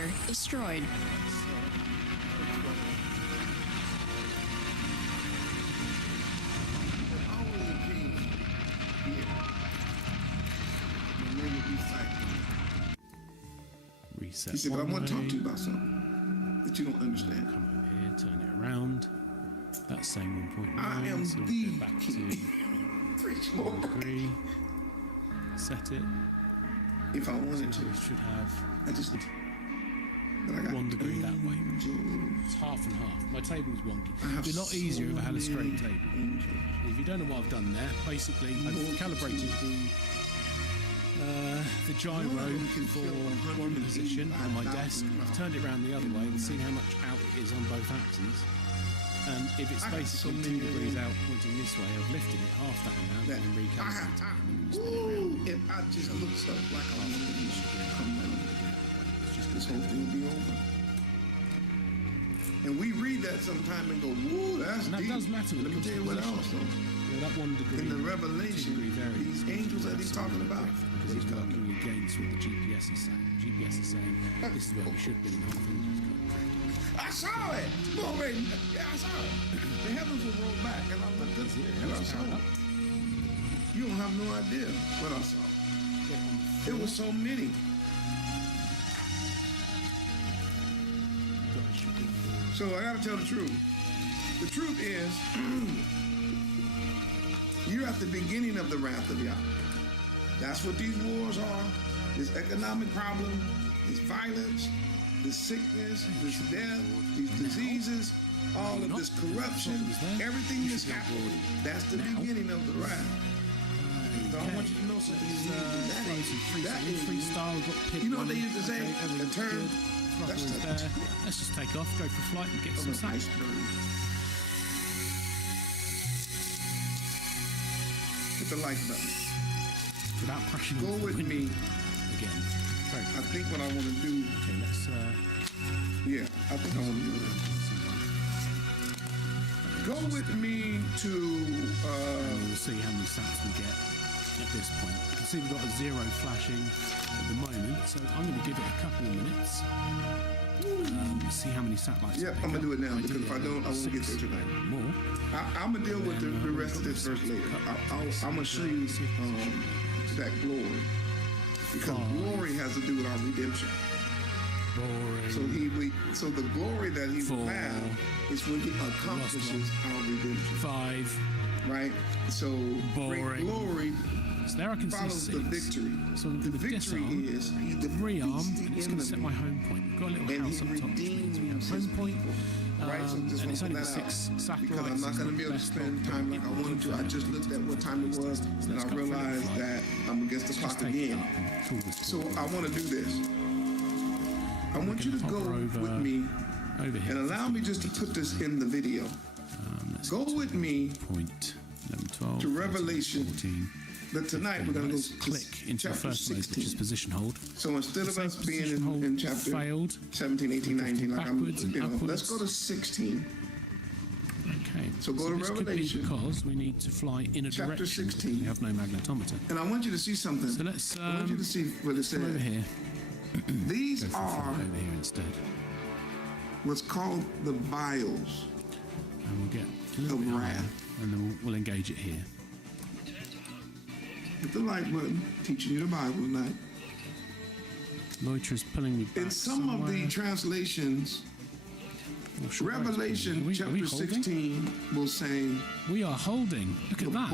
User destroyed. Reset. He said, but I want to talk to you about something that you don't understand. Come over here, turn it around. That's saying 1.9. I am so the we'll go back to 1 degree. Set it. If I wanted to, we should have. I just. But I got 1 degree that way. It's half and half. My table's wonky. It'd be a lot easier if I had a straight table. If you don't know what I've done there, basically I've calibrated the gyro for one position on my desk. I've turned it around the other way and seen how much out it is on both axes. And if it's basically 2 degrees out pointing this way, I've lifted it half that amount and recalibrated it. If I just looked up like I was going to come down, this whole thing will be over. And we read that sometime and go, whoa, that's and that deep. does matter. Let me tell you what else, though. Yeah, that 1 degree. In the Revelation, these angels that he's talking about, because he's working against what the GPS is saying. The GPS is saying this is where we should be, and all things just got I saw it! Already. Yeah, I saw it. The heavens will roll back, and I looked at it, and I saw it. You don't have no idea what I saw. It was so many. So I gotta tell the truth. The truth is, you're at the beginning of the wrath of Yahweh. That's what these wars are. This economic problem, this violence, this sickness, this death, these diseases, all of this corruption, everything that's happening. That's the beginning of the wrath. So I want you to know something. That is freestyle. You know what they used to say? The term. That's there. Let's just take off, go for flight, and get some sight. Hit the like button. Without crashing. Go with me again. I think what I want to do. Okay, let's. Yeah, I think I want to do that. Go with me to. We'll see how many sats we get at this point. You can see we've got a 0 flashing at the moment, so I'm going to give it a couple of minutes. See how many satellites. Yeah, I'm going to do it now, because if I don't, I won't get there tonight. More. I'm going to deal with the rest of this verse later. I'm going to show you that glory. Because glory has to do with our redemption. Boring. So the glory that he will have is when he accomplishes our redemption. 5. Right? So great glory so there I can follows see 6. the victory. So the victory is the rearm, and it's going to set my home point. We've got a little house up top, which means we have home point. Right, so just and it's only that 6 satellites. Because I'm not going to be able to spend time like I wanted to. I just looked at what time it was, and I realized that I'm against the clock again. So I want to do this. I want you to go with me and allow me just to put this in the video. Go with me to Revelation. But tonight we're going to go click into the first place, which is position hold. So instead of us being in chapter 17, 18, 19, like I'm, let's go to 16. Okay. So go to Revelation. Because we need to fly in a chapter direction. 16. We have no magnetometer. And I want you to see something. So let's. I want you to see what it says over here. These are over here instead. What's called the vials. And we'll get a little bit higher, and then we'll engage it here. Hit the like button, teaching you the Bible tonight. Loiter's pulling me back. In some of the translations, Revelation chapter 16 will say, we are holding. Look at that.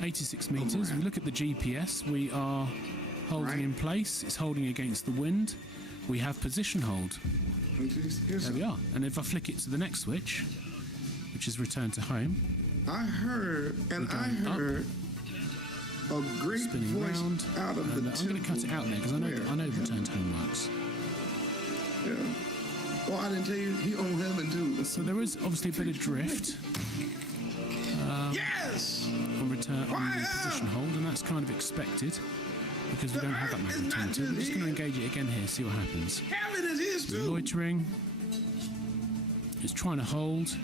86 meters. We look at the GPS. We are holding in place. It's holding against the wind. We have position hold. There we are. And if I flick it to the next switch, which is return to home, I heard a great spinning voice round, out of the temple. I'm going to cut it out there because I know return to home works. Yeah. Well, I didn't tell you he owned heaven too. So there is obviously a bit of drift. Yes. On return on the position hold, and that's kind of expected because we don't have that magnetometer. We're just going to engage it again here, see what happens. Heaven is his too. Loitering. It's trying to hold.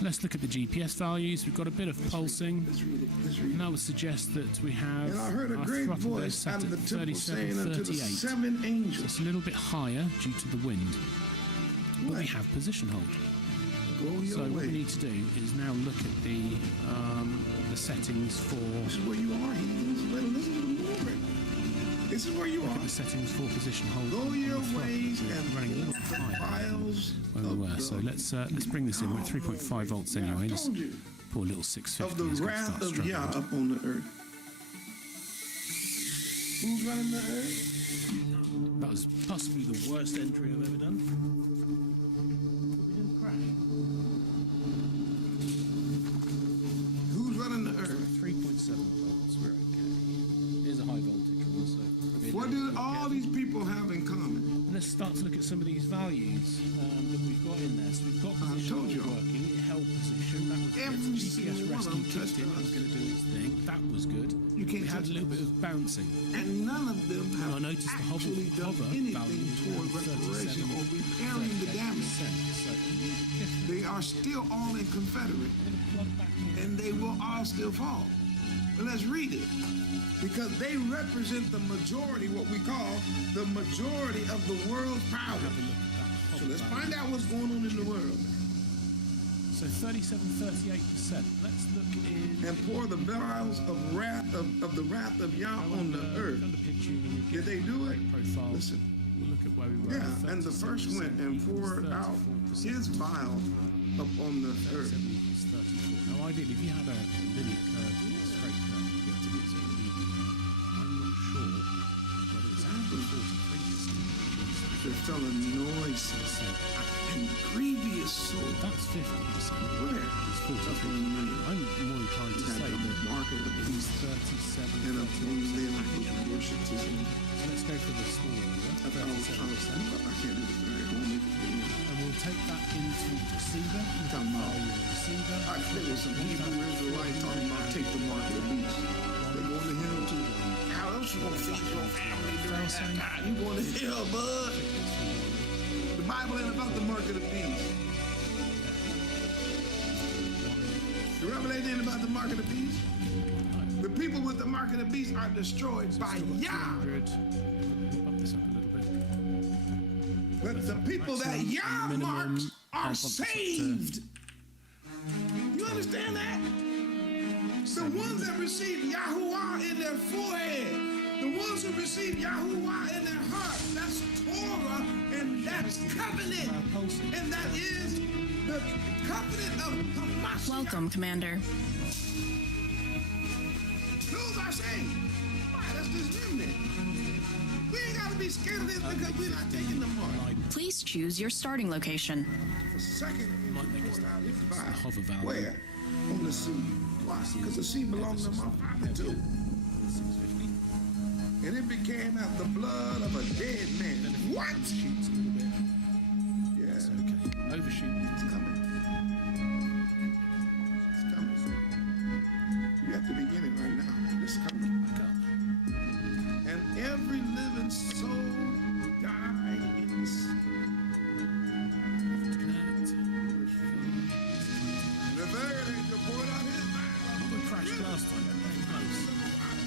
Let's look at the GPS values. We've got a bit of pulsing, Let's read it. Let's read it. and I would suggest that we have And I heard a our great throttle voice set out of the at temple saying unto the 37.38. 7 So angels, it's a little bit higher due to the wind, but we What? have position hold. go your So what way. we need to do is now look at the settings for This is where you are, heathens. Listen to the Lord. This is where you are. the settings for position hold. Go on your the throttle. ways We're and running a little the bit higher files where we were. So let's bring this in. We're at 3.5 volts anyway. I This told you. poor little Of 650 the is going to wrath start of struggling. Yah upon the earth. Who's running the earth? That was possibly the worst entry I've ever done. But we didn't crash. Who's running the earth? 3.7 volts, we're okay. Here's a high voltage one, so probably a What little do bit all careful. these people have in common? And let's start to look at some of these values that we've got in there. So we've got I position told you. working, it held position, that was Every good. GPS single one of rescue them kicked touched in, it was us. going to do its thing, that was good. You can't We had touch a little us. bit of bouncing. And none of them I have noticed the actually done hover anything value toward was around reparation 37, or repairing the 38%. damage. So a little bit different. They are still all in Confederate, I'm going to plug back in. and they will all still fall. But let's read it. Because they represent the majority, what we call the majority of the world's power. Have a look at that. So let's find out what's going on in the world. So 37-38%. Let's look in. And pour the vials of wrath of the wrath of Yah on the earth. Under pitch tuning, we Did get they do it? profile. Listen. We'll look at where we were. Yeah, and the first went and poured out his vial upon the earth. 70 is 34. Now, ideally, if you had a linear curve, a straight curve, you'd get to this sort of even. I'm not sure whether it's actually 43%. They're telling noise and grievous soul. That's 50%. Where? It's 43. I'm more inclined to say that market of the these beast 37, and upon 38%. them which worship his name. So let's go for the small number, I thought I was trying to 37%. but I can't do the third. I won't make it big. And we'll take that into receiver. Talking about- Receiver. I think there's some Hebrew Israelites talking about take the mark of the beast. They're going to hell too. How else you gonna feed your family during that time? You going to hell, bud. The Bible ain't about the mark of the beast. The Revelation ain't about the mark of the beast. The people with the mark of the beast are destroyed by Yah. 200. Bump this up a little bit. But the people that Maximum, Yah minimum, marks I'll are bump this up to- saved. You understand that? The ones that receive Yahuwah in their forehead, the ones who receive Yahuwah in their heart, that's Torah and that's covenant. And that is the covenant of Hamashiach. Welcome, Commander. Those are saved. Why? That's this remnant. We ain't got to be scared of this because we're not taking the mark. Please choose your starting location. The second Might make us poured out his the vial. hover valve. Where? On the sea. Why? Because the sea belongs to my father too. 650. And it became out the blood of a dead man. What? Shoots a little bit. Yeah, It's okay. Overshoot. it's coming. It's coming. You have to begin it right now. It's coming. Back up. And every living soul died in the sea. Connect. And the third angel poured out his vial. We crashed last time. Very close.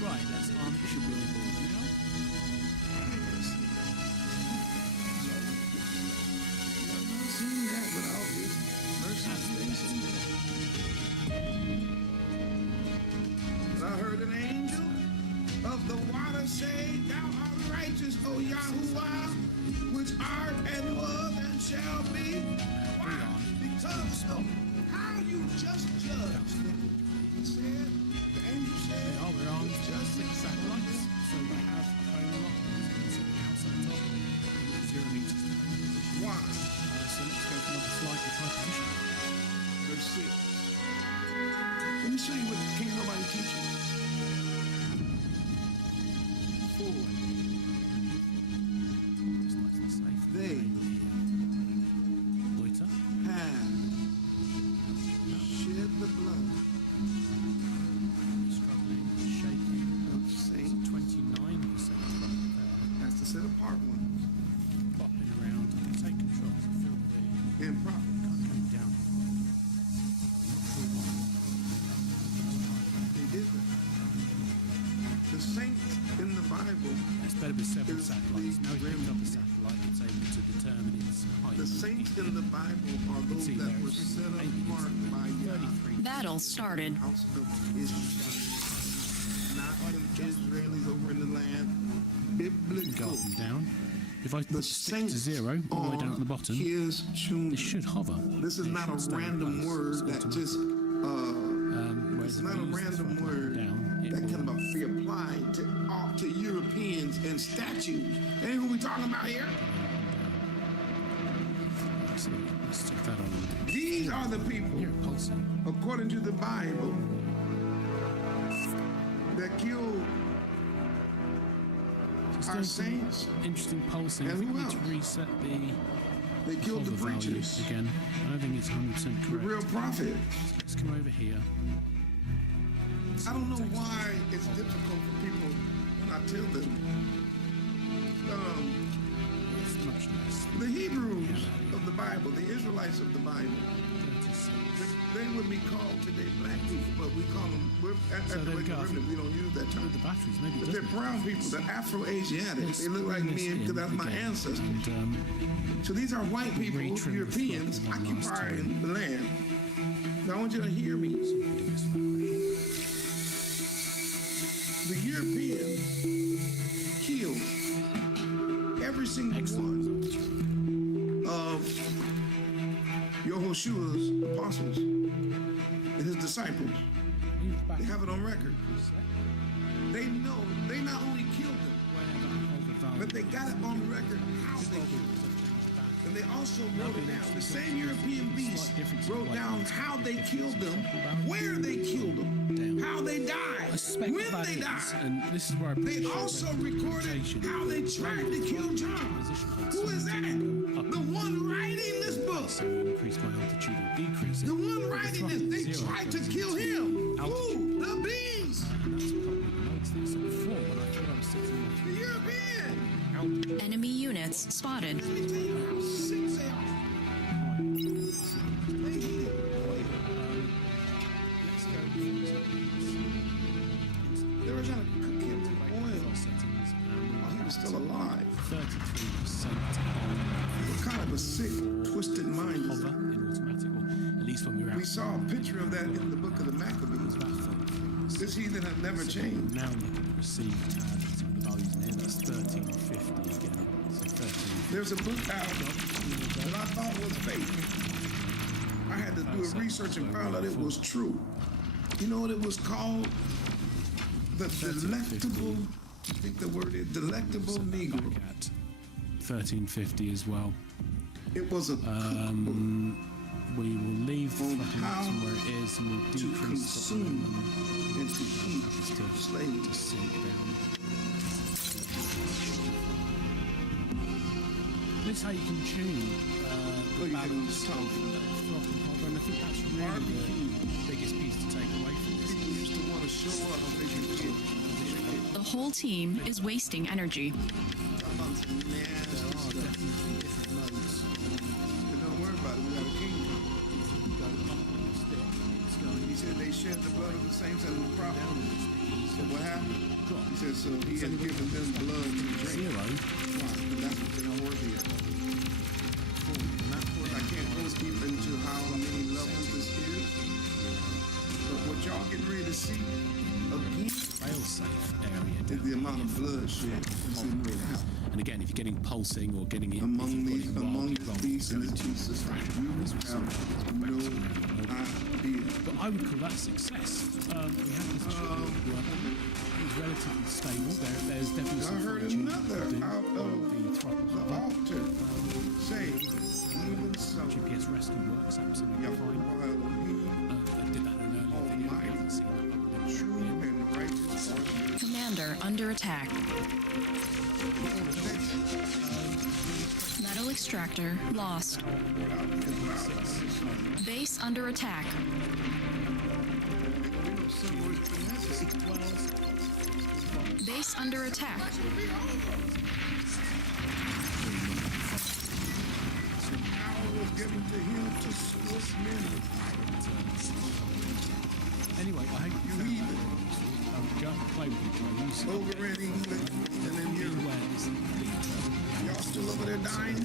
Right, let's armature your billboard now. Seen that without his mercy face in there. And I heard an angel of the water say, Thou art righteous, O Yahuwah, which art and was and shall be. Why? Because of how you just judged. He said, the angel said, We're on just 6 satellites. So we have a home lock. So the house on top. And 0 meters to home position. why? So let's go for another flight and try position. Verse 6. Let me show you what can't nobody teach you. Forward. It's nice and safe. They Loiter. have shed the blood Struggling, shaking. of saints. 29% front there. That's the set apart one. Bopping around. Take control. So feel the And prophets. coming down. several is satellites. Now the he's picked up a remnant. satellite that's able to determine its height. The saints in the Bible are those see that there, were it's set aliens, apart by Yahweh. 33. Battle started. House of Israel. Not the Israelis over in the land. Go Biblical. up and down. If I The stick to saints 0 all the way down at the bottom, his children. it should hover. This is It not a should stay in random place. word It's that automatic. just Whereas it's if not I a use the random throttle word down, it that will- can be applied to Europeans and statutes. That ain't who we talking about here. So let's stick that on. These are the people, Here, pulsing. according to the Bible, that killed Just our doing some saints. interesting pulsing. I And think who we need to else? reset the They killed the hover value preachers, again. I don't think it's 100% the correct. real prophet. Let's come over here. I don't know why it's difficult for people when I tell them. It's much less. The Hebrews of the Bible, the Israelites of the Bible, 36. they would be called today black people, but we call them, at So the there we Wicked go. Remnant, we don't use that term. With the batteries, maybe But it they're doesn't. brown people, they're Afro-Asiatic. Let's They look like bring this me in because that's my again. ancestors. And, So these are white people, retrim the Europeans, throttle one last occupying the land. Now I want you to hear me. do this that way. The Europeans killed every single one of Yahushua's apostles and his disciples. Move back. They have it on record. They know they not only killed them, but they got it on record how they killed them. And they also wrote it down. The same European beast wrote down how they killed them, where they killed them, how they died, I suspect when that they is, died. and this is where I They appreciate also the recorded reputation. how they tried to kill John. Who is that? The one writing this book. So increase my altitude or decrease it. The one writing this. They Zero tried to goes kill into him. altitude. Who? The bees. And that's probably the notes that so before when I thought I was setting The European. out. Enemy units spotted. Let me tell you how sick they are. They hate it. Let's go from They were trying to cook him in oil settings while he and was still alive. 33% What kind of a sick, twisted mind is hover that? in automatic, or at least when we were out. We saw a picture of that in the book of the Maccabees. About 33%. This heathen had never changed. Now look at the receive tab and see what the values in here. That's 1350 again. So 1350. There's a book out that I thought was fake. I had to do a research and found out it was true. You know what it was called? The Delectable, I think the word is Delectable Negro. Back at 1350 as well. It was a cookbook We will leave on throttling how to where it is and we'll to decrease consume throttling and to and eat to slaves. sink down. This is how you can tune Oh, the you can balance stop. of throttle and hover, and I think that's really the biggest piece to take away from this. People used to want to show up. They could get The whole team is wasting energy. about some nasty There are stuff. definitely different modes. But don't worry about it. We got a king. Go up on the stick, it's going He said they shed the blood of the saints and the down prophets. on the stick. So what happened? Drop. He said, so he had given them blood to drink. 0. Why? But that's what they are worthy of. I can't go deep into how many levels this is. But what y'all getting ready to see again Fail-safe area is down the amount of bloodshed that's getting ready to happen. And again, if you're getting pulsing or getting it Among if these, you've got it among wrong, this wrong, beast and it's this going beast, to you this have no idea. But I would call that success. We have this chip it's relatively stable. There's definitely I some heard fine-tuning another to do out on of the throttle the hover. altar say, even so, GPS rescue works absolutely Yahweh fine. I did that in an earlier video. If you haven't seen that, I will link true it in. and righteous are you. Commander under attack. Metal extractor lost. Base under attack. Base under attack. Given to him to swift men Anyway, I hope you found that useful. Go and play with your drones. over in England and in where this leads. Y'all still over there dying?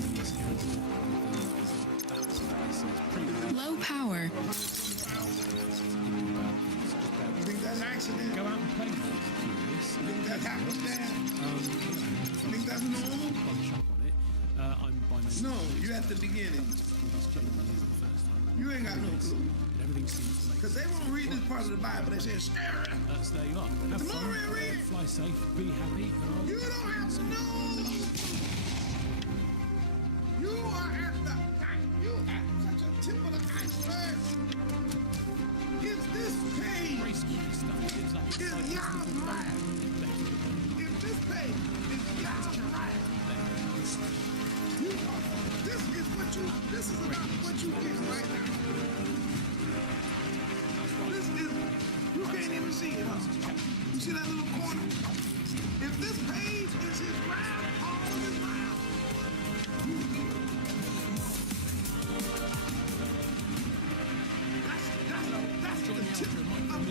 Low power. You think that's an accident? Go out and play that. Curious. You think that happens, Dad? You think that's normal? Polish up on it. I'm by no No, you're at the beginning. It's genuinely the first time. You ain't got no clue. But everything seems to make Because they won't read this part of the Bible. They say, stare at. So there you are. Have fun, Tomorrow, read it. fly safe, be happy. And You don't have to know. You are at the such a tip of the iceberg. If this page race stuff gives up. is God's wrath, if this page is God's wrath, this is about what you get right now. This is, you can't even see it, huh? You see that little corner? If this page is his wrath, all of his wrath, that's the tip of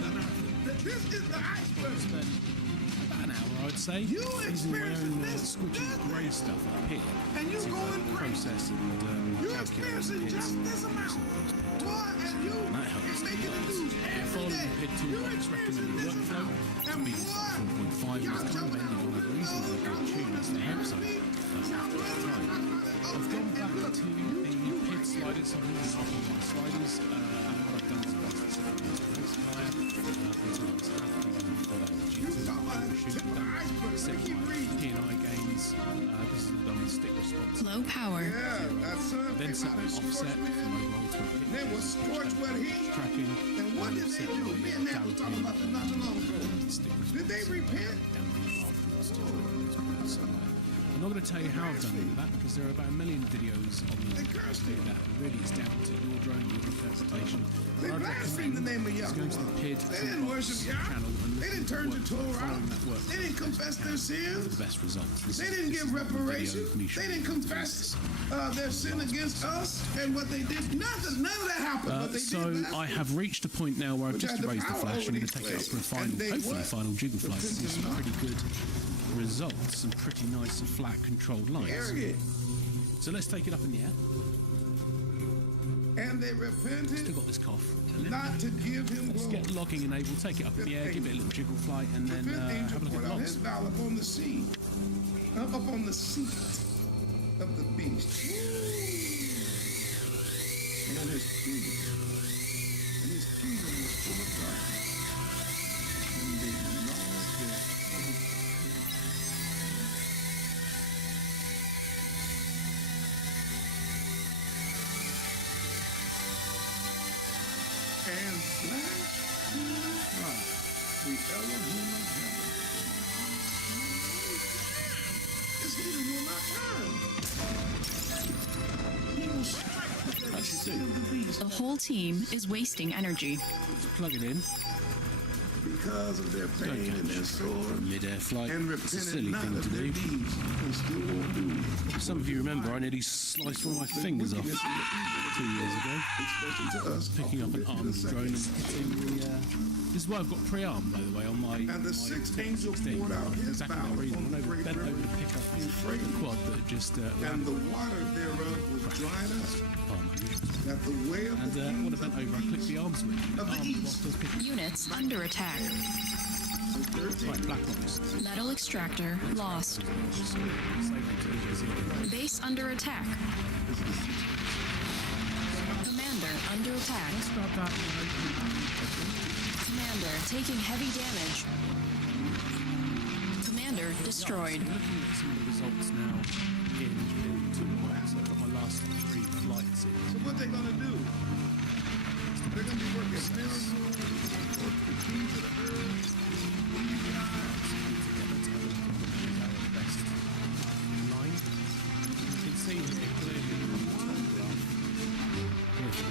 the, this is the iceberg. About an hour, I'd say. You using my experiencing own this, squidgy grey stuff up here. and you to going crazy. process and You're calculate experiencing the just hits. this amount. Boy, and you That helps. is making the news every Following day. the PID You're toolbox experiencing recommended this workflow amount. for And me boy, 4.5 y'all is time jumping depending on out the reasonable y'all tunes to help, so that's fine. I've gone back to the PID sliders, so I'm moving up on my sliders, and what I've done is I've basically set up my multiplier, until I was happy with You talking about the tip of the iceberg. set They keep my reading. P&I gains. This is done with stick response. Low power. Yeah, that sun Then came set out my and scorched offset me. from my roll to a They picture. was scorched wet heat. Tracking. And what did they set do? my Me and Nat was talking about that not too long ago. stick Did they repent? afterwards to somewhere. I'm not going to tell you how I've done all that because there are about a million videos on the They cursed internet it. that really is down to your drone, your interpretation. They What I'd blasphemed the name of recommend is going to the Yahweh. PID They didn't worship Yah. channel and They didn't turn to Torah. following that work. They didn't confess their For sins. the best results. They didn't give reparation. They didn't confess their sin against us and what they did. Nothing. None of that happened. But they So did I have reached a point now where I've Which just had the erased the power flash. over I'm going to these take it up for a places. final, And they hopefully what? final jiggle flight. Repentance With some not. pretty good results, some pretty nice and flat controlled lines. arrogant. So let's take it up in the air. And they Still repented got this cough. not to give him Let's glory. get logging enabled, take it up in the air, give it a little jiggle flight, and The then fifth angel have a look poured at the out logs. his vial upon the sea, up on the seat of the beast. And his kingdom. And his kingdom was full of darkness. And they lost their and blasphemed God, the Elohim of heaven. His heathen will not turn. He will strike the very seed of the beast The whole team is wasting energy. Plug it in. because of their pain and their sword. Mid-air flight. And It's a repented silly not thing of to their do. deeds, and still won't do it. Some of you remember I nearly sliced one of my fingers off 2 years ago. Especially to us. Picking up an armed drone and hitting the. This is why I've got pre-arm, by the way, on my. And the sixth angel poured out his Exactly vial that reason. upon the I great bent over river to pick up the Euphrates. quad that just And ran the water thereof was dried up, palm over. that the way of And the when I kings bent of over, I clicked the arm switch. Of the Arm east. whilst I was picking Units under attack. right, black box. Metal extractor lost. Base under attack. Commander under attack. Grab that. Commander taking heavy damage. Commander destroyed. So looking at some of the results now in 2 points. I've got my last 3 flights in. So what they gonna do? They're gonna be working miracles, working the keys of the earth.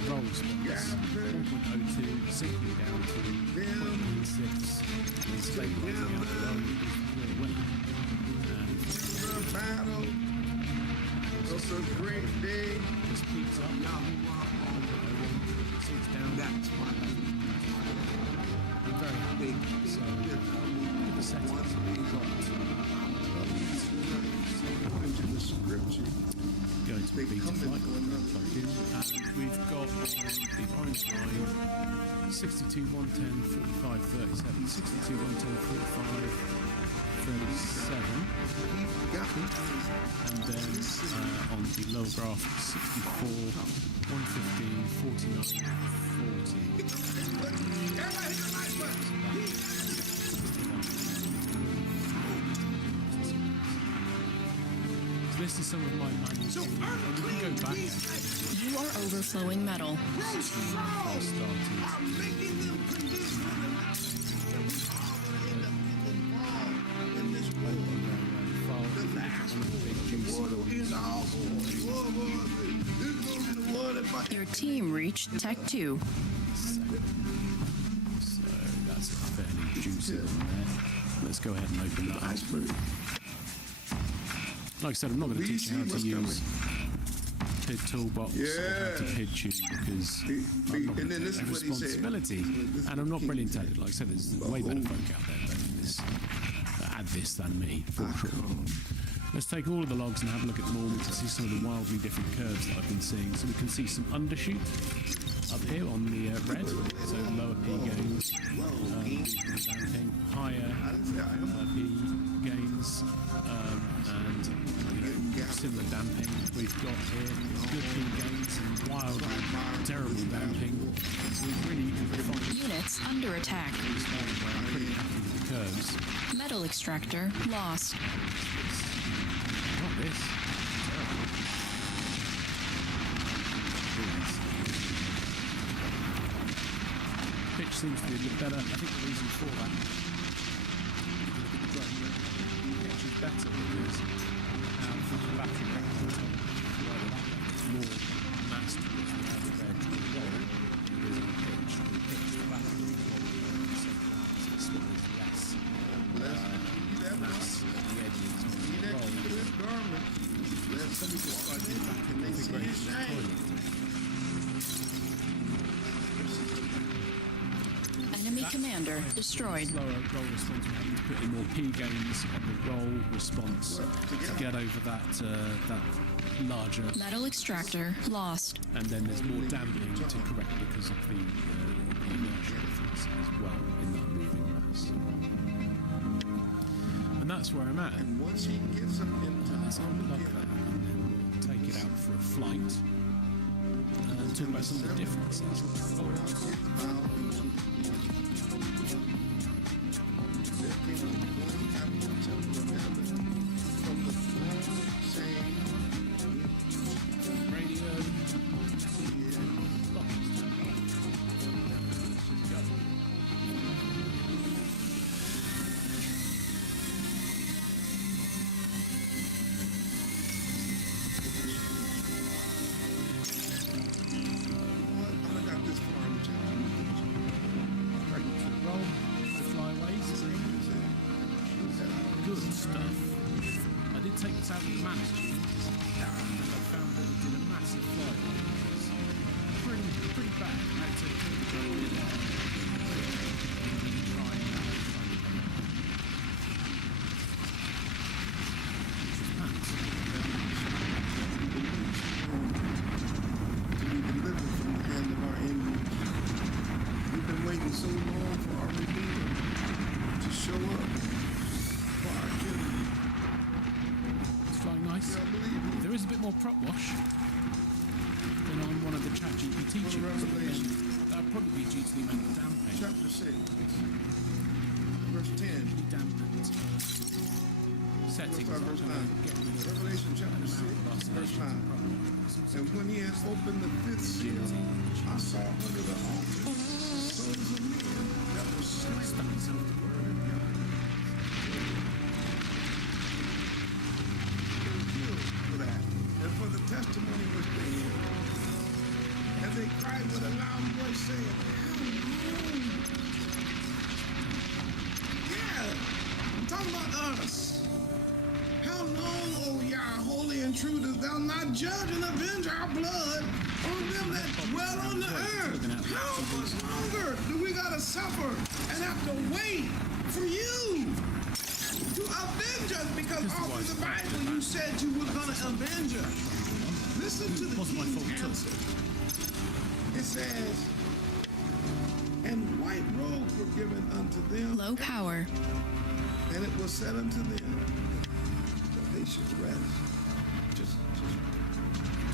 Rolls 1.02, sinking down to 0.16, and stabilizing out below wet. The battle of the great day. Just peaks up, sinks down. That's why I'm very happy. So, look at the settings. We've got They Beta come Flight into another plugged in. And we've got the orange line 62, 110, 45, 37. 62, 110, 45, 37. And then on the lower graph, 64, 115, 49, 40. So this is some of my manuals. And we can go back. You are overflowing metal. Your team reached Tech 2. So that's a fairly juicy one there. Let's go ahead and open that iceberg. Like I said, I'm not going to teach you how to use PID toolbox or how to PID tune because I'm not going to take that responsibility. And I'm not brilliant at it. Like I said, there's way better folk out there that add this than me, for sure. Let's take all of the logs and have a look at them all. We can see some of the wildly different curves that I've been seeing. So we can see some undershoot up here on the red, so lower P gains, damping, higher P gains, and similar damping. We've got here good P gains and wild, terrible damping. So we really can find Units under attack. I'm pretty happy with the curves. Metal extractor lost. Not this. Terrible. Pitch seems to be a bit better. I think the reason for that, pitch is better because from the battery back to the top, more mass to the average edge of the roll is on pitch. The battery so this one is less mass at the edges of the roll. Somebody just tried to back in the configuration of the toilet. Enemy commander destroyed. Slower roll response, we're having to put in more P gains on the roll response to get over that larger. Metal extractor lost. And then there's more damping to correct because of the inertia difference as well in that moving mass. And that's where I'm at. And once he gets them into Let's unplug that and then we'll take it out for a flight and talk about some of the differences. Good stuff. I did take this out of the managed units and I found that it did a massive flyway. Pretty bad. I had to go in there and try and to be delivered from the hand of our enemies. We've been waiting so long for our Redeemer to show up. it's flying nice. There is a bit more prop wash than on one of the ChatGPT tunes. That'll probably be due to the amount of damping. Chapter 6, verse 10. Dampened settings. Verse 9. Revelation chapter 6, verse 9. And when he has opened the fifth seal, I saw under the altar sons of men that were slain for the word of God. They were killed for that, and for the testimony which they had. And they cried with a loud voice, saying, yeah, I'm talking about us. How long, O Yah, holy and true, dost thou not judge and avenge our blood on them that dwell on the earth? How much longer do we gotta suffer and have to wait for you to avenge us? Because all through the Bible you said you were gonna avenge us. This listen to It the wasn't my fault king's at all. answer. It says, and white robes were given unto them, Low power. and it was said unto them that they should rest. Just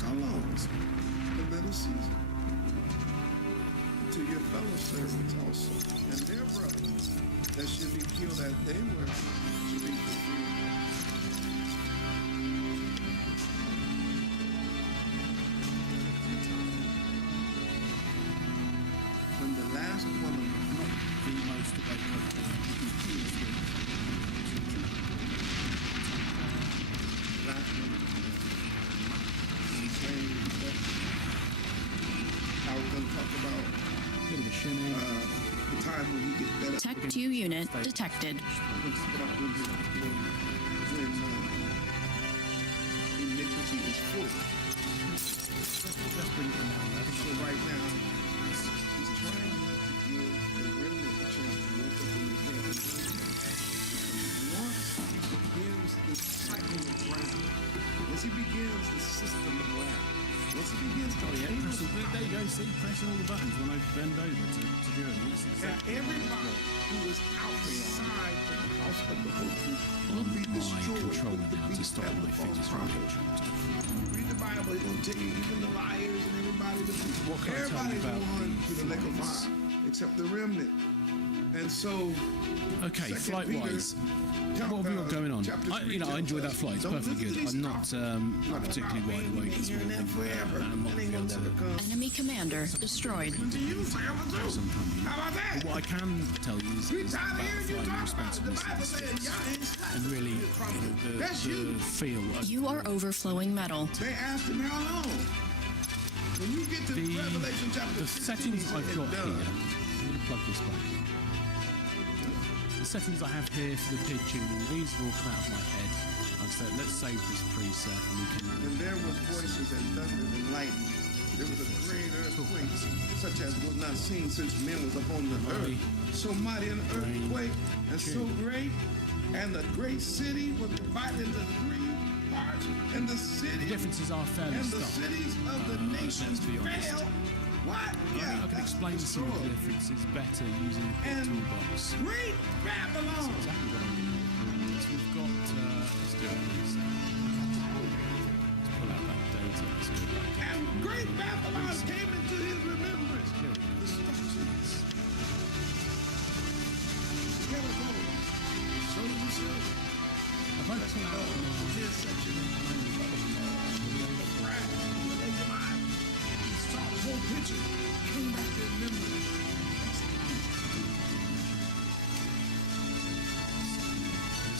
how long? A little season. To your fellow servants also, and their brothers that should be killed as they were, should be fulfilled. When the last one of them, The most last one, I was going to talk about bit of a shimmy. the time when you get better. Tech 2 unit detected. When iniquity is full. Let's bring it down there. So right now, he's trying to give the remnant a chance to wake up in the day. Once he begins the cycle of wrath, once he begins the system of wrath, once he begins to change There you go, see, pressing all the buttons when I bend over to do it. It's and exactly everybody who is outside of the house of the hope will on be my destroyed control with the now to beast stop and my the false fingers from prophet. getting Read the Bible, it's going to tell you even the liars and everybody, What can I tell you everybody's about going the to the lake of flights? fire, except the remnant. And so, Okay, Second flight-wise, Peter, what have we got going on? chapter I 3 I enjoy that tells flight. It's us, don't perfectly listen good. to I'm these not particularly wide awake this hearing morning, that forever. and I'm not That ain't going gonna to never come. Enemy commander destroyed. To you forever too. sometime. How about that? But what I can tell you is We about tired of the hearing you flying talk about it. The responsiveness of Bible the says sticks, y'all ain't slack. and really, That's the you. feel of You are overflowing metal. They asked him how long. When you get to Revelation chapter the 16, settings he said, I've got "It's here. done." I'm going to plug this back in. The settings I have here for the PID tuning, these have all come out of my head. Like I said, let's save this preset and we can. And there was voices and thunder and lightning. There was a great earthquake, such as was not seen since men was upon the earth. So mighty an earthquake, and so great, and the great city was divided into three parts, and the city The differences are fairly and the stark. cities of the nations let's be honest. fell. What? I think I can explain some of the differences better using the PID And toolbox. great Babylon. Exactly what I'm doing. So we've got, let's do a preset. Let's pull out that data. Let's go back. And great Babylon came into his remembrance. Here it The is. structures. Together go. So does the silver. Have I Let's pulled go. out His section. The brass. The lake of mine. He saw the whole picture. Came back to remembrance.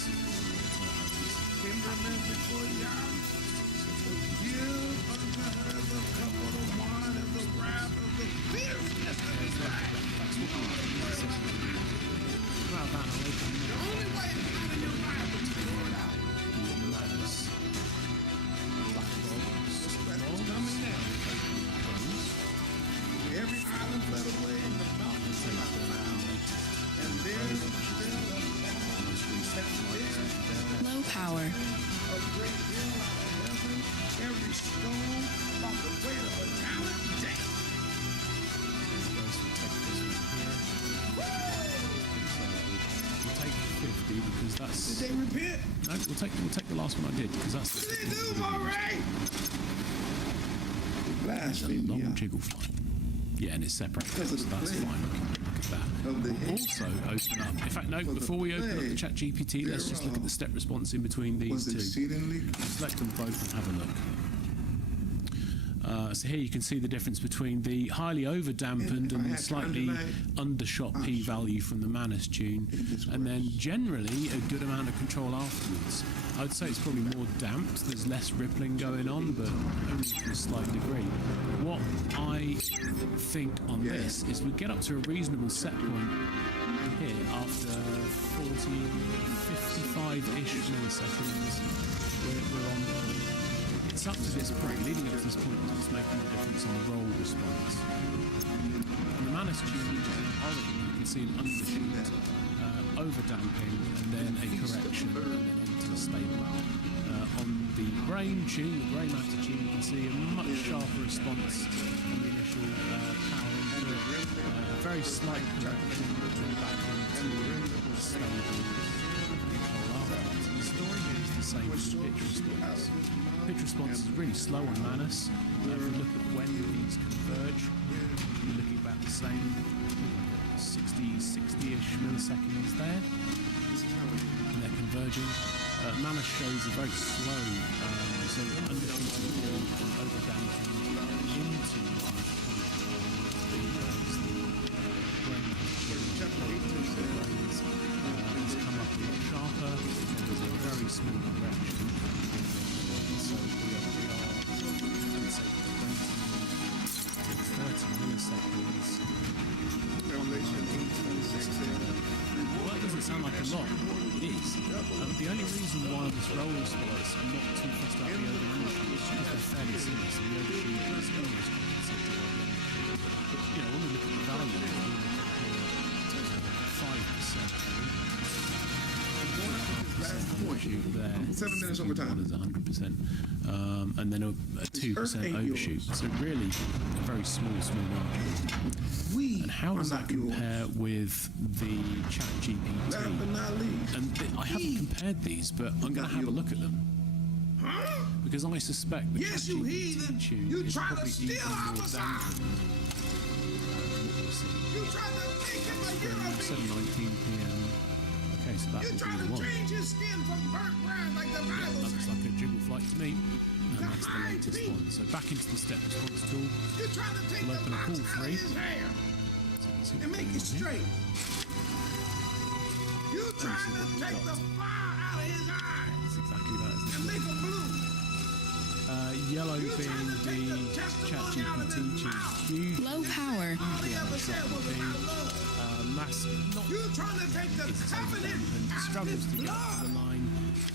Came to remembrance before Yah. Give unto her the cup of the wine and the wrath of the fierceness of his wrath. Well, that I'll open The only way it's not in your Bible is to throw it out. the madness. Black box. It's coming now. Every island fled away and the mountains are not found. And there is still a Low power. a great hill out of heaven. Every stone about the weight of a talent. Damn. We'll take 50 because that's. Did they repent? No, we'll take the last one I did because that's What did they do, Murray? a Blasphemy. long jiggle flight. Yeah, and it's separate. Because of So the that's plague. fine. We can look at that. Of the We'll head. also open up. In fact, no. For the Before we open up the plague Chat GPT, let's just look at the step response in between these Was two. exceedingly. Select them both and have a look. So here you can see the difference between the highly over-dampened If I and had slightly time tonight, undershot p-value from the Manus tune, this and then generally a good amount of control afterwards. I would say it's probably more damped, there's less rippling going on, but only to a slight degree. What I think on this is we get up to a reasonable set point here after 40, 55-ish milliseconds. We're on. It's up to this point, leading up to this point, is what's making the difference on the roll response. On the Manus tune, which is in orange, you can see an undershoot, over-damping, and then a correction, and then onto the stable On the brain tune, the brain matter tune, you can see a much sharper response on the initial power input. Very slight correction back into stable control afterwards. The story is the same as the pitch response. Pitch response is really slow on Manus. If you look at when these converge, you're looking about the same 60-ish milliseconds there. And they're converging. Manus shows a very slow, so undershooting and overdamping into the brain has come up a lot sharper. There's a very small correction. So we are I would say 30 milliseconds. Well, that doesn't sound like a lot. It is. The only reason why this rolls was I'm not too fussed about the overshoot is because they're fairly serious, and the overshoot is almost compensated by the undershoot. But, you know, when we look at the value, we look at 5%. Overshoot there. 7 minutes over time. One is 100%, and then a 2% overshoot. So really, a very small margin. And how does that compare with the ChatGPT? Last but not least. And I haven't compared these, but I'm going to have a look at them. Huh? Because I suspect the Yes, you heathen. You trying to steal our side. You trying to make him a hero. 7:19 p.m. Okay, so that You will trying be the to one. change his skin from burnt brown like the That Bible looks says. like a jiggle flight to me. And The that's the high latest peak. one. So back into the step response tool. You trying to take We'll the open a box call out of three. his hair See and what's make going it on here. straight. You trying to take the fire out of his eyes It's exactly that, isn't and it? make him blue. Yellow You being trying to take the the testimony out of ChatGPT his mouth. huge. Low power. All he ever said was about love. Massive, not You trying to take the it's covenant and out of struggles his to get up to blood. the line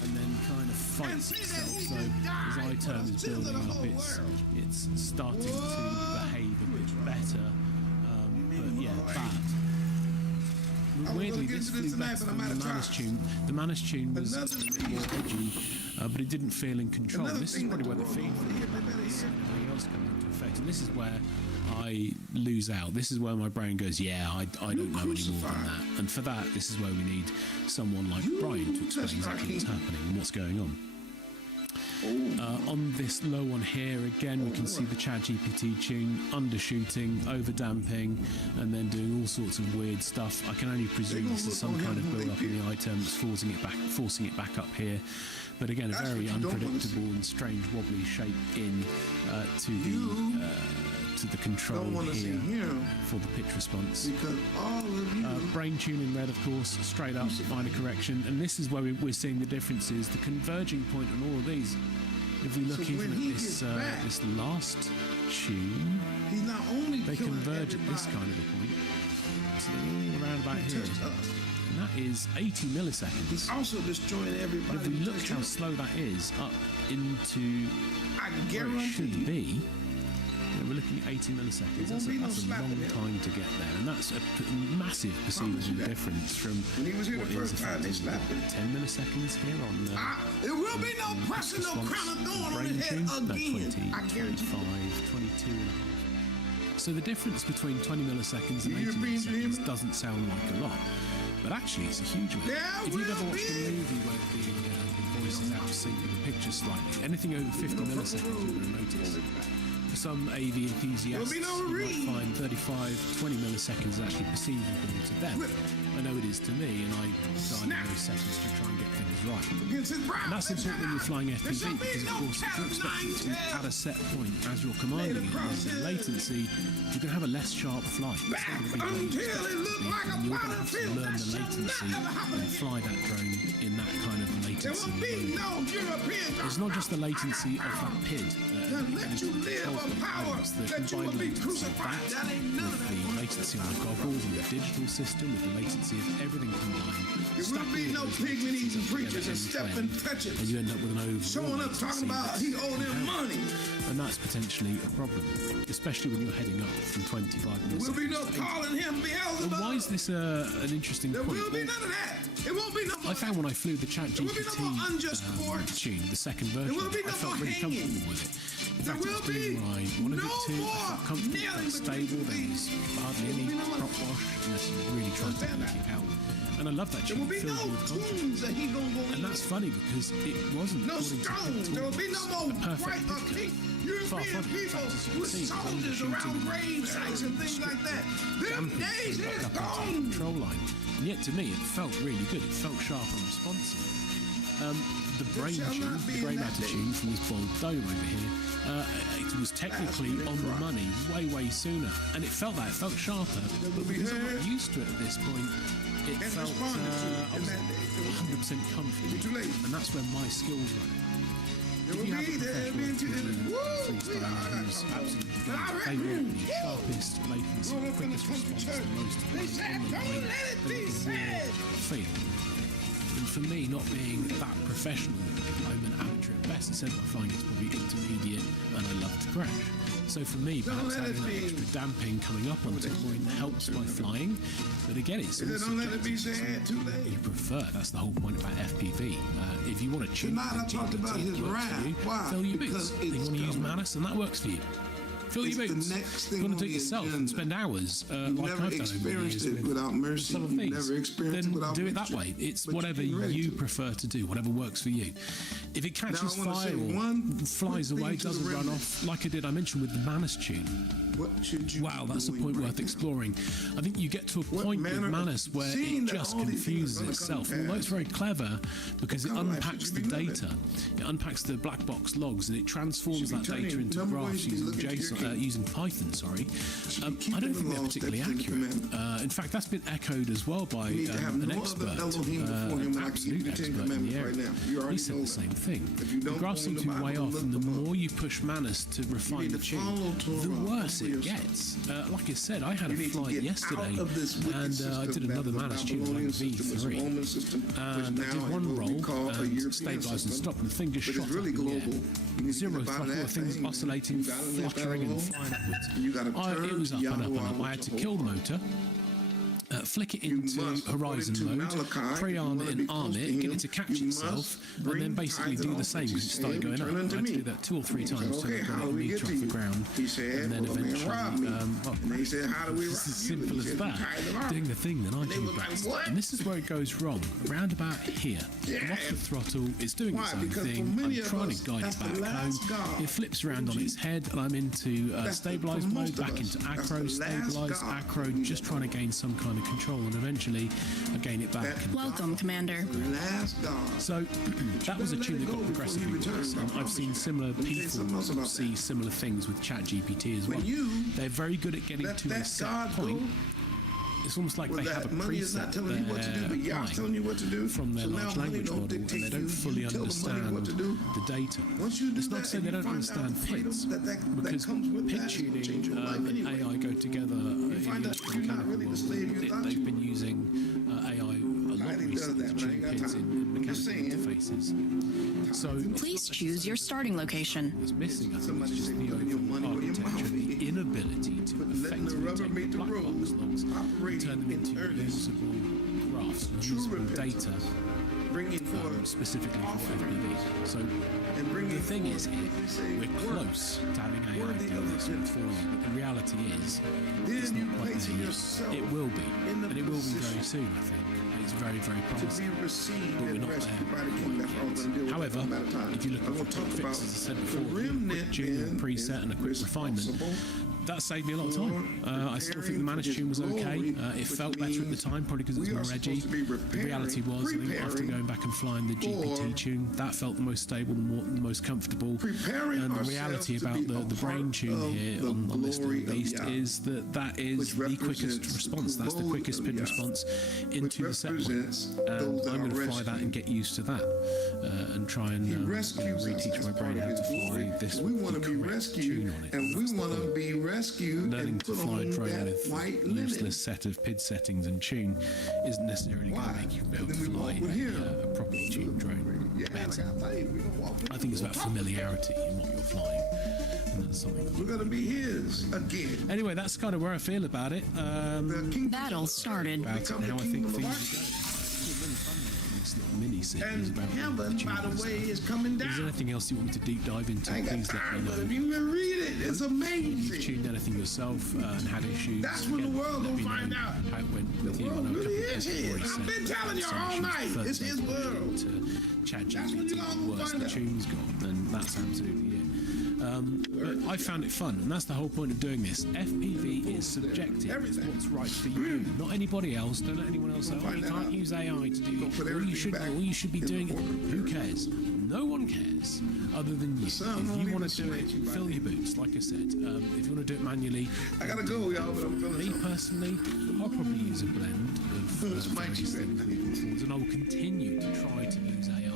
and then kind of fights And see that itself. he So just died as eye for turn the is sins of building the up, whole world. it's starting to behave a bit better. But yeah, bad. Weirdly, get this into this flew tonight, better but I'm than out the of Manus time. tune. The Manus tune was Another more edgy, but it didn't feel in control. Another This is thing probably that where the the world feedback wants to hear, they better hear. and everything else comes into effect. And this is where I lose out. This is where my brain goes, yeah, I don't know any more than crucified. that. And for that, this is where we need someone like Brian to explain exactly what's happening and what's going on. On this low one here, again, we can see the ChatGPT tune undershooting, overdamping, and then doing all sorts of weird stuff. I can only presume this is some kind of build-up in the item that's forcing it back up here. But again, a That's very what you don't wanna unpredictable and strange wobbly shape in to the control Don't want to see here him for the pitch response. because all of you. Brain tune in red, of course, straight up, minor correction. And this is where we're seeing the differences, the converging point on all of these. If we look So even when at he this, gets back, this last tune, he's not only they killing converge at this everybody kind of a point. So they're all around about who here. touched us. And that is 80 milliseconds. He's also destroying everybody. But if we who look touched how him. slow that is up into I where it guarantee should you, be, we're looking at 80 milliseconds. There won't be no That's a slapping long it. time to get there, and that's a massive Promise you perceivable that. difference from When he was here the what is first time, they effectively slapped it. 10 milliseconds here on There will be no pressing, no response, crown of thorn on brain his head tune. No, again. 20, I guarantee you. 25, 22 and a half. So the difference between 20 milliseconds and 80 You been milliseconds dreaming? doesn't sound like a lot, but actually it's a huge one. There If you've ever will watched a be- movie where the voice is out of sync with the picture slightly, anything over 50 milliseconds you're going to notice. For some AV enthusiasts, There'll be no you read. might find 35, 20 milliseconds is actually perceivable to them. I know it is to me, and I dial in those seconds to try and get things right. Against his brow. And that's important when you're flying There shall FPV, be because of no course, if you're expecting to Cat at a set point as you're commanding it, across with his- latency, you're going to have a less sharp flight. It's Back not going to be until it looked like a and you're going to have to battlefield. learn That the shall not latency ever happen and again. fly that drone in that kind of There latency. will be no European. It's not just the latency of that PID. They'll let you live whole power elements, the that you will combined be latency of crucified. That ain't none of with that. the latency on the goggles and the digital system, with the latency of everything combined. There will be no pigment eating preachers and stepping touches. And you end up with an overall Showing up talking about he owed them money. and that's potentially a problem, especially when you're heading up from 25 There will be no calling him Beelzebub. Why is this an interesting There point? will be none of that. It won't be no more. I found when I flew the There will be no more unjust ChatGPT courts. tune, the second version, will be I no felt more really hanging. comfortable with it. In There fact, it will was doing be what I wanted no it to. I more felt comfortable, kneeling it was between stable, the there was hardly any will be no more. prop wash unless you really tried to Understand work that. it out. And I love that There tune. will be It filled no me with confidence. tunes that he gonna go And in. that's funny because it wasn't No according to stones. There will be no more the perfect white or picture. pink Far European from it. In people fact, as you can with see, it's soldiers undershooting around and grave sites and things like that. Them damping days straight is back up into the gone. control line. And yet to me it felt really good. It felt sharp and responsive. The brain shall tune, not be the in brain that matter day. tune from this boiled dome over here, it was technically on the money way sooner. And it felt sharper. But be because I'm heard not used to it at this point, it and felt responded to I in was that day. 100% comfortable. Too late. And that's where my skills were. There will If you have a be there professional be freestyler who's absolutely going, they want the sharpest latency, Roll up in the quickest country response, church. the most They said, on the "Don't line, let it they be will said." fail. And for me, not being that professional, I'm an amateur at best. Instead of flying, it's probably intermediate, and I love to crash. So for me, perhaps let it having that be- extra damping coming up onto the point helps my flying. But again, it's all Don't let it be subjective. said too late. You prefer. That's the whole point about FPV. If you want to tune Tonight I talked about his wrath. Why? fill your Because boots. You it's want to use coming. Manus, and that works for you. Fill your It's the boots. next You thing want on to do it the yourself and agenda. spend hours You've like never I've done over the experienced years it with without mercy. some of You've these. never experienced Then it without do it that mercy. way. It's But whatever you're ready you to. prefer to do, whatever works for you. If it catches Now, I wanna fire say or one flies quick away, thing to the doesn't run remnant. off, like I mentioned with the Manus tune. What should you Wow, be that's a doing point right worth now? exploring. I think you get to a What point with manner of- Manus where seeing it that just all these things confuses are gonna itself. come Although it's past, very clever because it kind of life unpacks should the you be living? data, it unpacks the black box logs, and it transforms Should be that data turning into number one, graphs should be using looking to your JSON, key. using Python. Sorry, Should be I don't keeping think the they're law, particularly steps to the accurate. commandment. In fact, that's been echoed as well by You need to have an no expert, other Elohim before him, an and I can absolute give you the Ten expert in the Commandments area. right now. You already He said know the that. same thing. If you The don't graphs own seem the to be Bible, way off, look and the them up. more you push Manus to refine need the to tune, follow the Torah worse for it yourself. gets. Like I said, I had You a need to flight get yesterday, out of this wicked and I system did that another the Manus tune with like Babylonian system is a V3. Roman system, which And I did now one is what we roll call a and European stabilised and system, stopped, and things but shot it's really up in the air. global. You need to Zero get about throttle, that things thing. oscillating, You gotta let that fluttering and alone. flying upwards. You gotta It turn was up and up and Yahweh up. I had to kill the motor, flick it into must, horizon according mode, to Malachi, pre-arm if it you and wanna arm be close it, to get him, it to catch you itself, must and bring then basically tithe do the and same offerings. because it started He going said, up. I "Return had unto to do me." that 2 or 3 He said, times till "Okay, I got how it do we a get meter to off the you?" ground, He said, and then "Well, man, eventually, rob me." well, And they said, "How do we rob it's as you?" And simple he as said, that. "Tithe and Doing the thing that I they do was like, best. "What?" And this is where it goes wrong. Around about here. I'm off the throttle, it's doing Why? its own Because for thing. many I'm of trying us, to guide that's it the back home. last God. It flips around on its head, and I'm into That's stabilize for most mode, of back us. into That's acro, the last stabilize, God. acro, just trying to gain some kind of control, and eventually I gain it back. That- And Welcome, Commander. Last God. so that was a tune that got progressively worse. And I've seen similar people see similar things with ChatGPT as well. When you They're very good at getting let to a that set God point. go, It's almost like well, they have a that money is not preset telling you what to do, but Yah's applying telling you what to do. from their So now large money language don't model, and dictate they don't you. fully You tell the money understand what to do. the data. Once you do It's not that, to say and they you don't find out understand the freedom PIDs, that because comes with PID that, it's gonna change tuning your life and anyway. AI go together You find out you're not really the slave you thought they've you been using AI a lot Lightning does recently that, to but I ain't tune got PIDs time. in I'm just mechanical saying. interfaces. So Please choose your starting location. what's missing, I think, Somebody is just said, the "Put your money where your architecture, mouth the is." inability to But letting the effectively rubber take meet the the black road, box logs and operating turn them in into earnest. usable graphs, True usable repentance. data, Bringing forth specifically for FPV. So and bringing the thing forth, is here, they say, we're work. close to having AI Worthy do of this repentance. for you, but the reality is it's Then you not quite place there yet. yourself It will be, in the and it will be very position soon, I think. It's very, very to promising. be received But we're and not rescued there by the King. That's all I'm going to deal with. However, for a matter of time. if you're I'm looking gonna for quick talk about fixes, as I said the before, a quick remnant tune, a then preset, and a quick is refinement, responsible that saved me a lot of time. I still think the managed tune was okay. It felt better at the time, probably because it was more edgy. The reality was, I think after going back and flying the GPT tune, that felt the most stable, the most comfortable. And the reality about the brain tune here on this beast is that is the quickest response. That's the quickest PID response into the set point. And I'm going to fly that and get used to that and try and reteach my brain how to fly this correct tune on it. And we want to be rescued. Learning to fly a drone with useless set of PID settings and tune isn't necessarily going to make you be able to fly a properly tuned drone better. I think it's about familiarity in what you're flying. And that's something we're going to be his again. Anyway, that's kind of where I feel about it. Battle started. About it and how I think things are going. Mini series about heaven, by the way, is coming down. Is there anything else you want me to deep dive into? Please let me know. But if you can read it, it's amazing. If you've tuned anything yourself and had issues, that's when the world will find out how it went with you. I know really is his. I've been telling you all night, it's his world. ChatGPT, the worse the tune's got, and that's absolutely it. But I found it fun, and that's the whole point of doing this. FPV is subjective. It's what's right for you, not anybody else. Don't let anyone else say, oh, you can't use AI to do it. All you should be doing it. Who cares? No one cares other than you. If you want to do it, fill your boots, like I said. If you want to do it manually, I gotta go, y'all, but I'm feeling me personally, I'll probably use a blend of various things moving forwards, and I will continue to try to use AI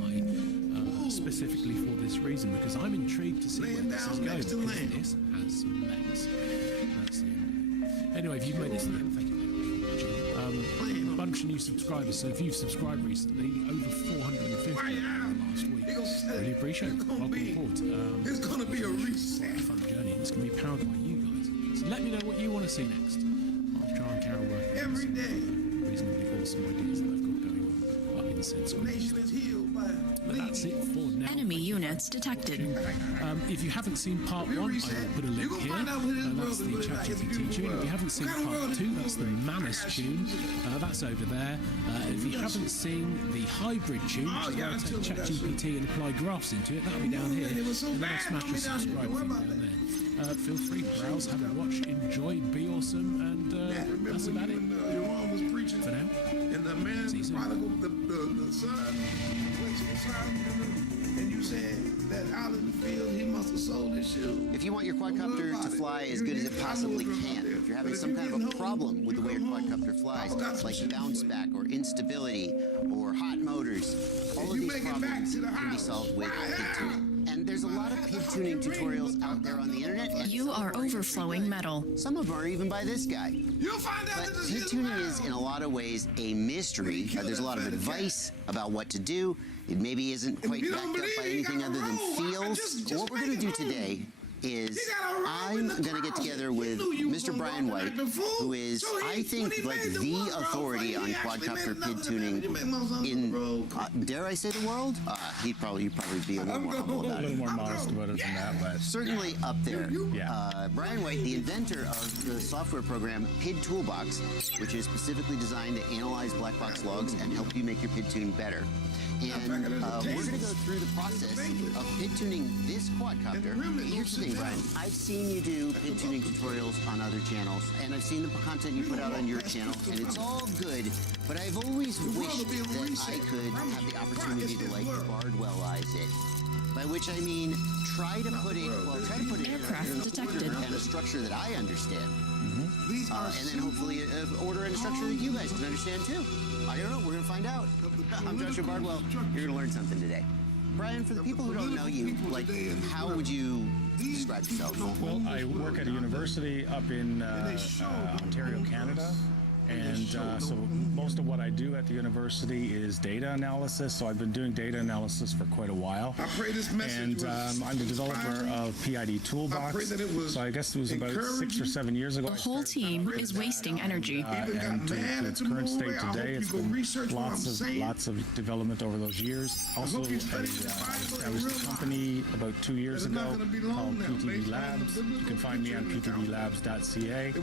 specifically for this reason, because I'm intrigued to see where this is going, because this has some legs. That's the end of it. Anyway, if you've made it to the end, thank you very much for watching. A bunch of new subscribers, so if you've subscribed recently, over 450 last week. Really appreciate it. Welcome aboard. It's going to be a reset. It's a fun journey, and it's going to be powered by you guys. So let me know what you want to see next. I'll try and carry work every day. Reasonably awesome ideas that I've got going on up in said school. Nation is healed by that's it for now. Enemy units detected. If you haven't seen part 1, I will put a link here. That's the ChatGPT tune. If you haven't seen part 2, that's the Manus tune. That's over there. If you haven't seen the hybrid tune, which is where I take ChatGPT and apply graphs into it, that'll be down here. And then I'll smash the subscribe thing down there. Feel free, browse, have a watch, enjoy, be awesome, and that's about it. For now. And the man, the son, and you said that out in the field he must have sold his shoe. If you want your quadcopter to fly as good as it possibly can, if you're having some kind of a problem with the way your quadcopter flies, like bounce back or instability or hot motors, all of these problems can be solved with PID tuning. And there's a lot of PID tuning tutorials out there on the internet. And you are overflowing metal. Some of them are even by this guy. You'll find out. But PID tuning is, in a lot of ways, a mystery. There's a lot of advice about what to do. It maybe isn't quite backed up by anything other than feels. What we're going to do today is I'm going to get together with Mr. Brian White, who is, I think, like the authority on quadcopter PID tuning in, dare I say the world? He'd probably be a little more humble about it. A little more modest about it than that, but certainly up there. Yeah. Brian White, the inventor of the software program PID Toolbox, which is specifically designed to analyze black box logs and help you make your PID tune better. And we're going to go through the process of PID tuning this quadcopter. Here's the thing, Brian. I've seen you do PID tuning tutorials on other channels, and I've seen the content you put out on your channel, and it's all good, but I've always wished that I could have the opportunity to, like, Bardwellize it. By which I mean, try to put it Aircraft detected. in a structure that I understand. And then hopefully order in a structure that you guys can understand too. I don't know, we're going to find out. I'm Joshua Bardwell. You're going to learn something today. Brian, for the people who don't know you, like, how would you describe yourself? well, I work at a university up in Ontario, Canada. And so most of what I do at the university is data analysis. So I've been doing data analysis for quite a while. I pray this message and I'm the developer of PID Toolbox. So I guess it was about 6 or 7 years ago. The whole team is wasting energy. And to its current state today, it's been lots of development over those years. Also, I established a company about 2 years ago called PTV Labs. You can find me on ptvlabs.ca.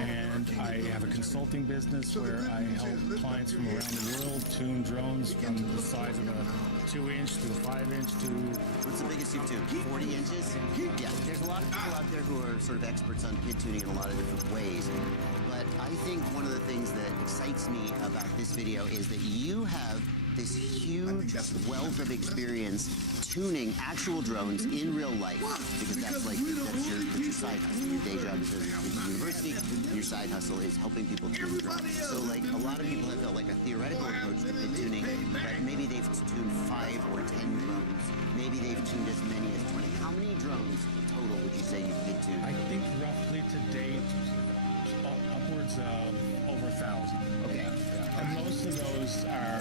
And I have a consulting tuning business So the where good I news help is, lift clients up from your around head. the world tune drones from the size of a 2-inch to a 5-inch to... What's the biggest you've tuned? 40 inches? Yeah, there's a lot of people out there who are sort of experts on PID tuning in a lot of different ways. But I think one of the things that excites me about this video is that you have this huge wealth of experience tuning actual drones in real life, because that's your side hustle. Your day job is at university, your side hustle is helping people tune drones. So like a lot of people have felt like a theoretical approach to PID tuning, but maybe they've tuned 5 or 10 drones. Maybe they've tuned as many as 20. How many drones total would you say you've PID tuned? I think roughly to date, upwards of over 1,000. Okay. And most of those are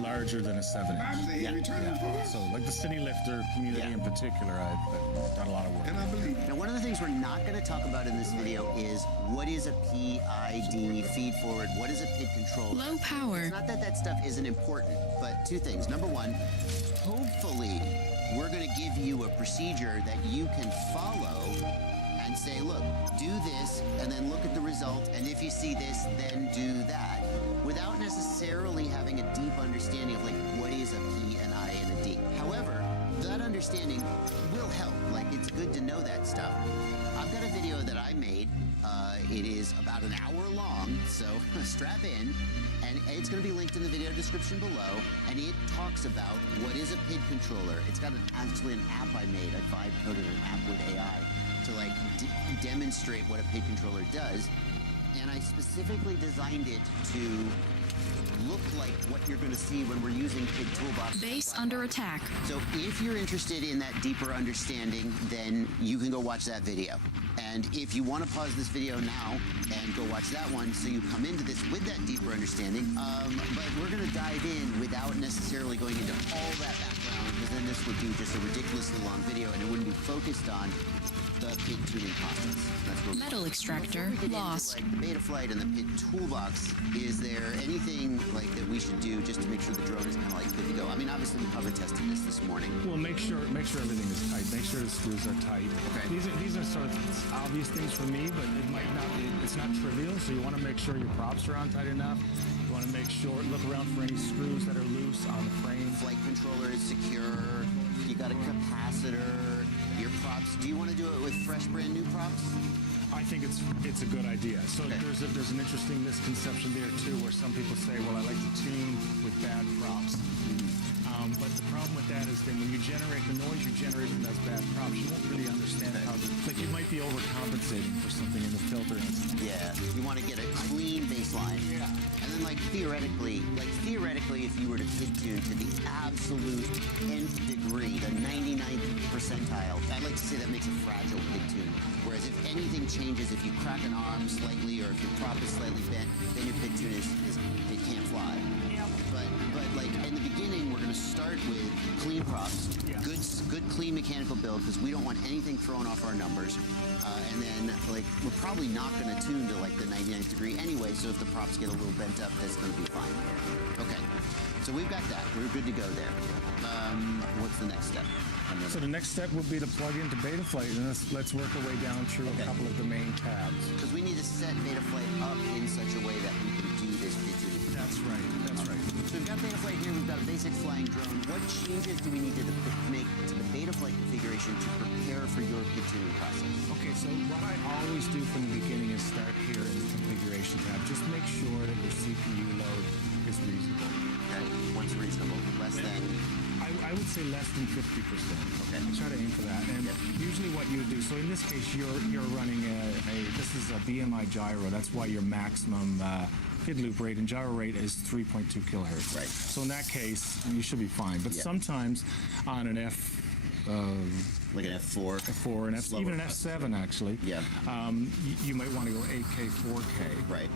larger than a 7-inch. Yeah. So like the city lifter community in particular, I've done a lot of work. And I believe Now, one of the things we're not going to talk about in this video is what is a PID, feed forward, what is a PID controller? Low power. It's not that that stuff isn't important, but two things. Number one, hopefully we're going to give you a procedure that you can follow and say, look, do this, and then look at the result, and if you see this, then do that, without necessarily having a deep understanding of like what is a P, an I, and a D. However, that understanding will help. Like, it's good to know that stuff. I've got a video that I made. It is about an hour long, so strap in, and it's going to be linked in the video description below, and it talks about what is a PID controller. It's got actually an app I made. I vibe coded an app with AI to like demonstrate what a PID controller does, and I specifically designed it to look like what you're going to see when we're using PID Toolbox. Base under attack. So if you're interested in that deeper understanding, then you can go watch that video. And if you want to pause this video now and go watch that one so you come into this with that deeper understanding, but we're going to dive in without necessarily going into all that background, because then this would be just a ridiculously long video and it wouldn't be focused on the PID tuning process. That's where Metal extractor Before we get lost. into, like, the beta flight and the PID toolbox, is there anything like that we should do just to make sure the drone is kind of like good to go? I mean, obviously we cover tested this morning. Well, make sure everything is tight. Make sure the screws are tight. Okay. These are sort of obvious things for me, but it might not be. It's not trivial. So you want to make sure your props are on tight enough. You want to make sure, look around for any screws that are loose on the frame. Flight controller is secure. You got a capacitor. Your props. Do you want to do it with fresh, brand new props? I think it's a good idea. So Okay. there's an interesting misconception there too, where some people say, well, I like to tune with bad props. But the problem with that is then when you generate the noise you're generating those bad props, you won't really understand how. Like it might be overcompensating for something in the filter. Yeah. You want to get a clean baseline. Yeah. And then theoretically, if you were to PID tune to the absolute nth degree, the 99th percentile, I'd like to say that makes a fragile PID tune. Whereas if anything changes, if you crack an arm slightly or if your prop is slightly bent, then your PID tune it can't fly. But like in the beginning, we're going to start with clean props, good clean mechanical build, because we don't want anything thrown off our numbers. And then like we're probably not going to tune to like the 99th degree anyway. So if the props get a little bent up, that's going to be fine. Okay, so we've got that. We're good to go there. What's the next step? So the next step would be to plug into Betaflight, and let's work our way down through a couple of the main tabs. Because we need to set Betaflight up in such a way that we can do this PID tuning. That's right. That's right. So we've got Betaflight here, we've got a basic flying drone. What changes do we need to make to the Betaflight configuration to prepare for your PID tuning process? Okay, so what I always do from the beginning is start here in the configuration tab. Just make sure that your CPU load is reasonable. Okay, what's reasonable? Less than? I would say less than 50%. Okay. Try to aim for that. And usually what you would do, so in this case, you're running this is a BMI gyro. That's why your maximum PID loop rate and gyro rate is 3.2 kilohertz. Right. So in that case, you should be fine. But sometimes on an Like an F4? F4 and even an F7 actually. Yeah. You might want to go 8K, 4K. Right.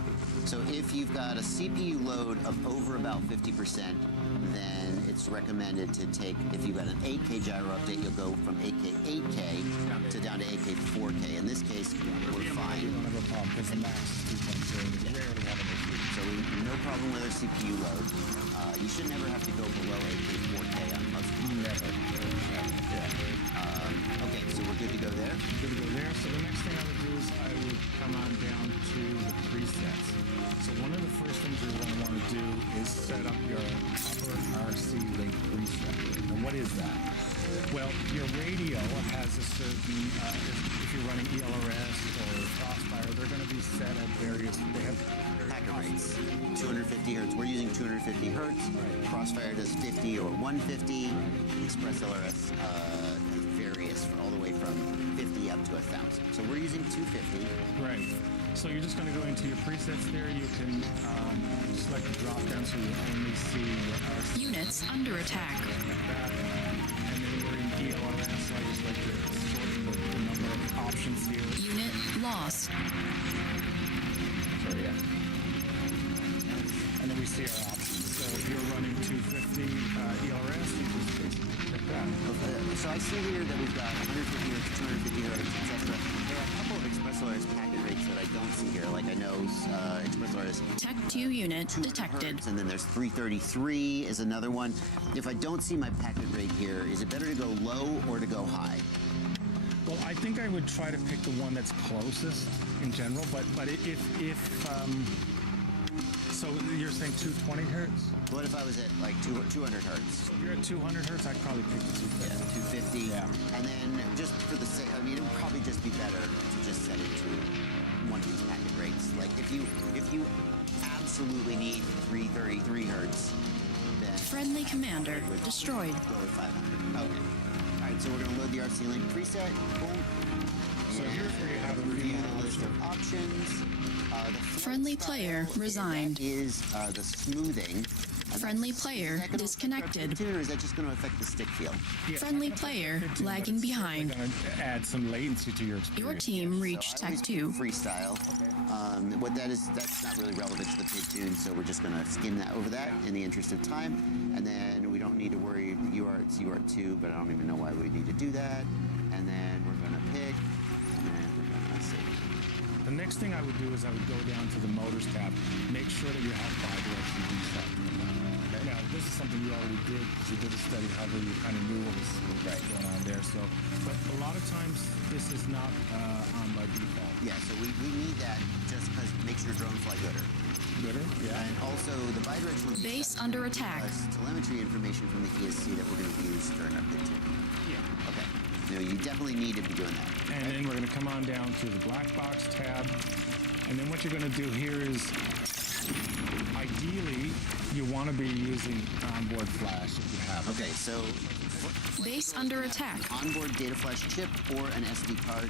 So if you've got a CPU load of over about 50%, then it's recommended to take, if you've got an 8K gyro update, you'll go from 8K 8K to down to 8K 4K. In this case, we're You fine. don't have a problem because the max is 2.2. Rarely have an issue. So no problem with our CPU load. You should never have to go below 8K 4K on most. Never. Okay, so we're good to go there. Good to go there. So the next thing I would do is I would come on down to the presets. first things you're going to want to do is set up your upper RC link preset. And what is that? Well, your radio has a certain, if you're running ELRS or Crossfire, they're going to be set at various, they have Packet rates, 250 hertz. We're using 250 hertz. Crossfire does 50 or 150. Express LRS has various all the way from 50 up to 1,000. So we're using 250. Right. So you're just going to go into your presets there. You can select the drop down so you only see your RC. Units under attack. Like that. And then we're in ELRS, so I just like to sort the number of options here. Unit lost. So yeah. And then we see our options. So if you're running 250 ELRS, you just pick that. So I see here that we've got 150 hertz, 250 hertz, etc. There are a couple of Express LRS packet rates that I don't see here. Like I know Express LRS Tech 2 unit 200 detected. hertz, and then there's 333 is another one. If I don't see my packet rate here, is it better to go low or to go high? Well, I think I would try to pick the one that's closest in general, but so you're saying 220 hertz? What if I was at like 200 hertz? If you're at 200 hertz, I'd probably pick the 250. Yeah, 250. Yeah. And then just for the sake, I mean, it would probably just be better to just set it to one of these packet rates. Like if you absolutely need 333 hertz, then Friendly commander destroyed. go with 500. Okay. All right, so we're gonna load the RC Link preset. Boom. So here's where you have a review few the list of options. The Friendly player resigned. is the smoothing. And Friendly that's- player is that gonna disconnected. affect the tune, or is that just going to affect the stick feel? Yeah, Friendly it's not player gonna affect it too, but lagging it's behind. Going to add some latency to your experience. Your team reached So I Tech always 2. freestyle. What that is, that's not really relevant to the pig tune, so we're just going to skim that over that in the interest of time. And then we don't need to worry, it's UART2, but I don't even know why we need to do that. And then we're going to pick, and then we're going to save. The next thing I would do is I would go down to the motors tab, make sure that you have bidirectional reset. Now, this is something you already did because you did a study, however you kind of knew what was going on there. So, but a lot of times this is not on by default. Yeah, so we need that just because it makes your drone fly gooder. Gooder? Yeah. And also the bidirectional Base under attack. telemetry information from the ESC that we're going to use during our pit tune. Yeah. Okay. No, you definitely need to be doing that. And then we're going to come on down to the black box tab. And then what you're going to do here is, ideally, you want to be using onboard flash if you have it. Okay, so Base under attack. onboard data flash chip or an SD card,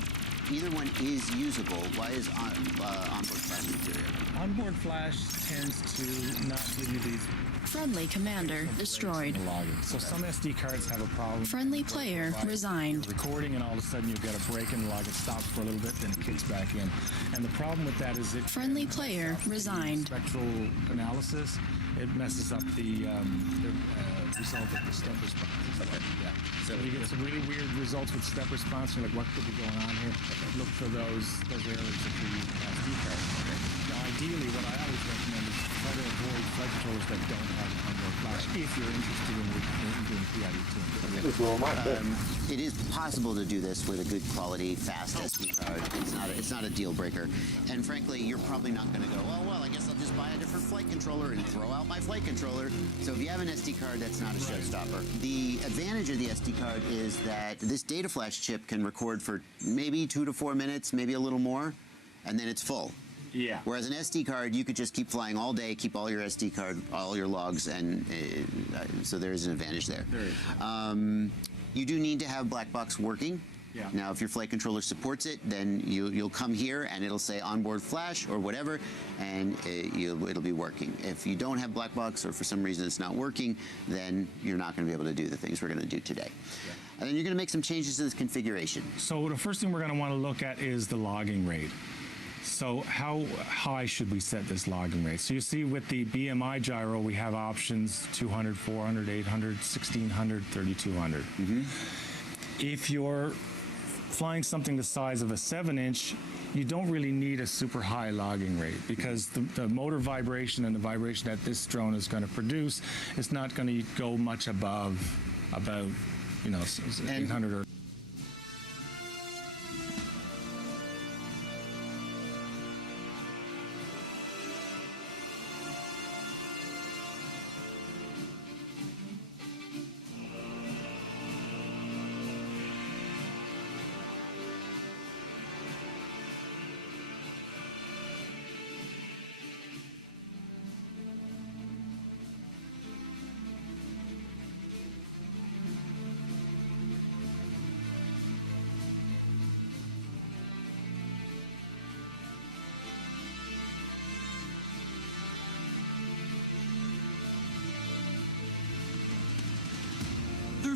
either one is usable. Why is onboard flash inferior? Onboard flash tends to not give you these Friendly commander destroyed. logins. So some SD cards have a problem. Friendly player resigned. You're recording and all of a sudden you get a break in the log. It stops for a little bit, then it kicks back in. And the problem with that is it Friendly player resigned. spectral analysis. It messes up the result of the step response. Yeah. So you get some really weird results with step response. You're like, what could be going on here? Look for those errors if you're using SD cards. Now, ideally, what I always recommend is try to avoid flight controllers that don't have onboard flash if you're interested in doing PID tuning. It is possible to do this with a good quality, fast SD card. It's not a deal breaker. And frankly, you're probably not going to go, oh, well, I guess I'll just buy a different flight controller and throw out my flight controller. So if you have an SD card, that's not a showstopper. The advantage of the SD card is that this data flash chip can record for maybe 2 to 4 minutes, maybe a little more, and then it's full. Yeah. Whereas an SD card, you could just keep flying all day, keep all your SD card, all your logs, and so there is an advantage there. There is. You do need to have black box working. Yeah. Now, if your flight controller supports it, then you'll come here and it'll say onboard flash or whatever, and it'll be working. If you don't have black box or for some reason it's not working, then you're not going to be able to do the things we're going to do today. Yeah. And then you're going to make some changes to this configuration. So the first thing we're going to want to look at is the logging rate. So how high should we set this logging rate? So you see with the BMI gyro, we have options 200, 400, 800, 1600, 3200. If you're flying something the size of a 7-inch, you don't really need a super high logging rate because the motor vibration and the vibration that this drone is going to produce is not going to go much above about, 800 or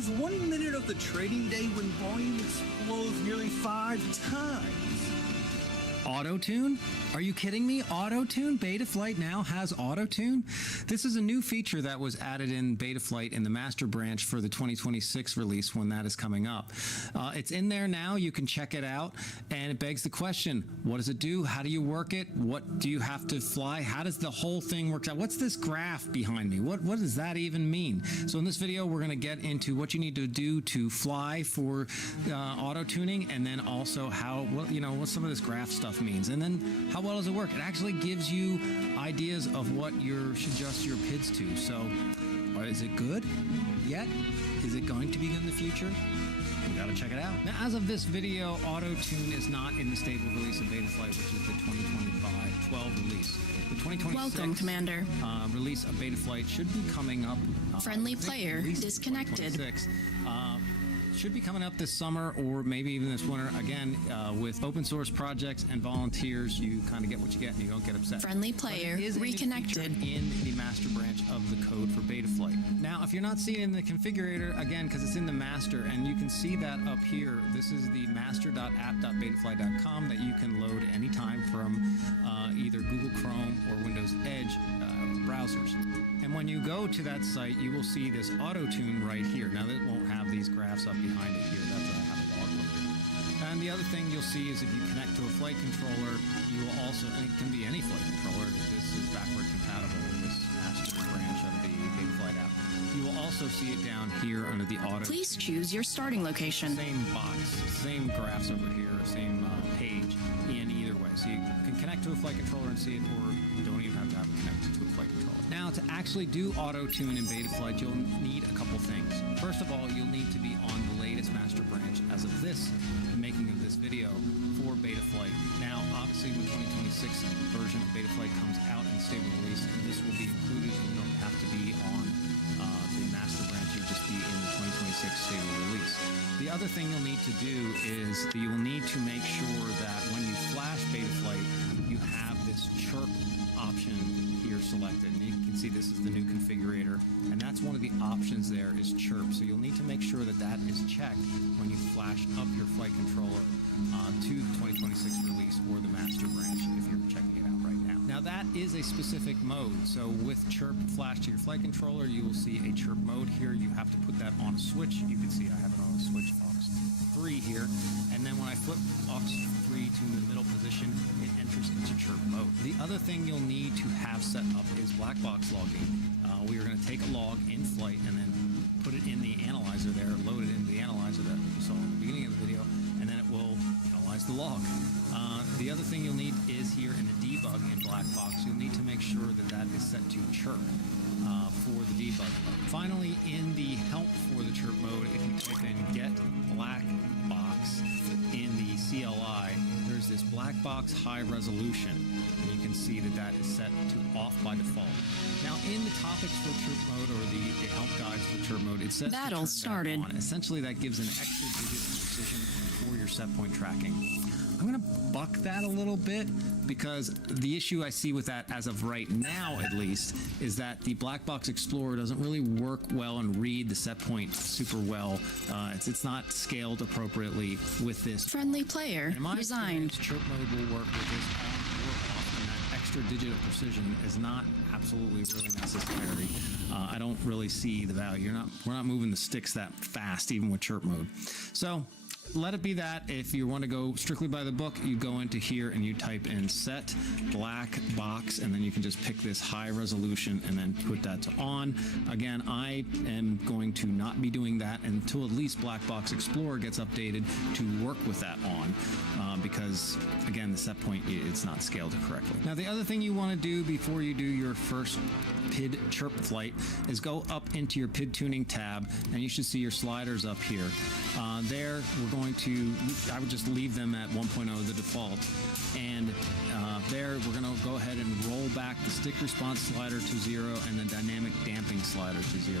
There's 1 minute of the trading day when volume explodes nearly 5 times. Auto-tune? Are you kidding me? Auto-tune? Betaflight now has auto-tune? This is a new feature that was added in Betaflight in the master branch for the 2026 release when that is coming up. It's in there now. You can check it out. And it begs the question, what does it do? How do you work it? What do you have to fly? How does the whole thing work out? What's this graph behind me? What does that even mean? So in this video, we're going to get into what you need to do to fly for auto-tuning, and then also how, what some of this graph stuff means, and then how well does it work. It actually gives you ideas of what you should adjust your PIDs to. So is it good yet? Is it going to be good in the future? We gotta check it out. Now, as of this video, auto-tune is not in the stable release of Betaflight, which is the 2025-12 release. The 2026 Welcome, Commander. Release of Betaflight should be coming up. Friendly player disconnected. Should be coming up this summer or maybe even this winter. Again, with open source projects and volunteers, you kind of get what you get and you don't get upset. Friendly player reconnected. In the master branch of the code for Betaflight. Now, if you're not seeing it in the configurator, again, because it's in the master, and you can see that up here, this is the master.app.betaflight.com that you can load anytime from either Google Chrome or Windows Edge browsers. And when you go to that site, you will see this auto-tune right here. Now, that won't have these graphs up behind it here. That's why I have a log look. And the other thing you'll see is if you connect to a flight controller, you will also, and it can be any flight controller, this is backward compatible with this master branch of the Betaflight app. You will also see it down here under the auto. Please choose your starting location. Same box, same graphs over here, same page in either way. So you can connect to a flight controller and see it, or you don't even have to have it connected to a flight controller. Now, to actually do auto-tune in Betaflight, you'll need a couple things. First of all, you'll need to be on the latest master branch as of the making of this video for Betaflight. Now, obviously, when 2026 version of Betaflight comes out in stable release, this will be included. You don't have to be on the master branch. You'll just be in the 2026 stable release. The other thing you'll need to do is that you will need to make sure that when you flash Betaflight, you have this chirp option here selected. And you can see this is the new configurator, and that's one of the options there is chirp. So you'll need to make sure that that is checked when you flash up your flight controller to the 2026 release or the master branch if you're checking it out right now. Now, that is a specific mode. So with chirp flash to your flight controller, you will see a chirp mode here. You have to put that on a switch. You can see I have it on a switch aux 3 here, and then when I flip aux 3 to the middle position, it enters into chirp mode. The other thing you'll need to have set up is black box logging. We are going to take a log in flight and then put it in the analyzer there, load it into the analyzer that you saw in the beginning of the video, and then it will analyze the log. The other thing you'll need is here in the debug in black box, you'll need to make sure that that is set to chirp for the debug. Finally, in the help for the chirp mode, if you type in get black box in the CLI, there's this black box high resolution, and you can see that that is set to off by default. Now, in the topics for chirp mode or the help guides for chirp mode, it says Battle started. on. Essentially, that gives an extra digit of precision for your set point tracking. I'm going to buck that a little bit because the issue I see with that as of right now, at least, is that the Black Box Explorer doesn't really work well and read the set point super well. It's not scaled appropriately with this. Friendly player resigned. Chirp mode will work with this on or off, and that extra digit of precision is not absolutely really necessary. I don't really see the value. We're not moving the sticks that fast, even with chirp mode. So let it be that. If you want to go strictly by the book, you go into here and you type in set black box, and then you can just pick this high resolution and then put that to on. Again, I am going to not be doing that until at least Black Box Explorer gets updated to work with that on, because again, the set point, it's not scaled correctly. Now, the other thing you want to do before you do your first PID chirp flight is go up into your PID tuning tab, and you should see your sliders up here. There, I would just leave them at 1.0, the default, and there we're going to go ahead and roll back the stick response slider to 0 and the dynamic damping slider to 0.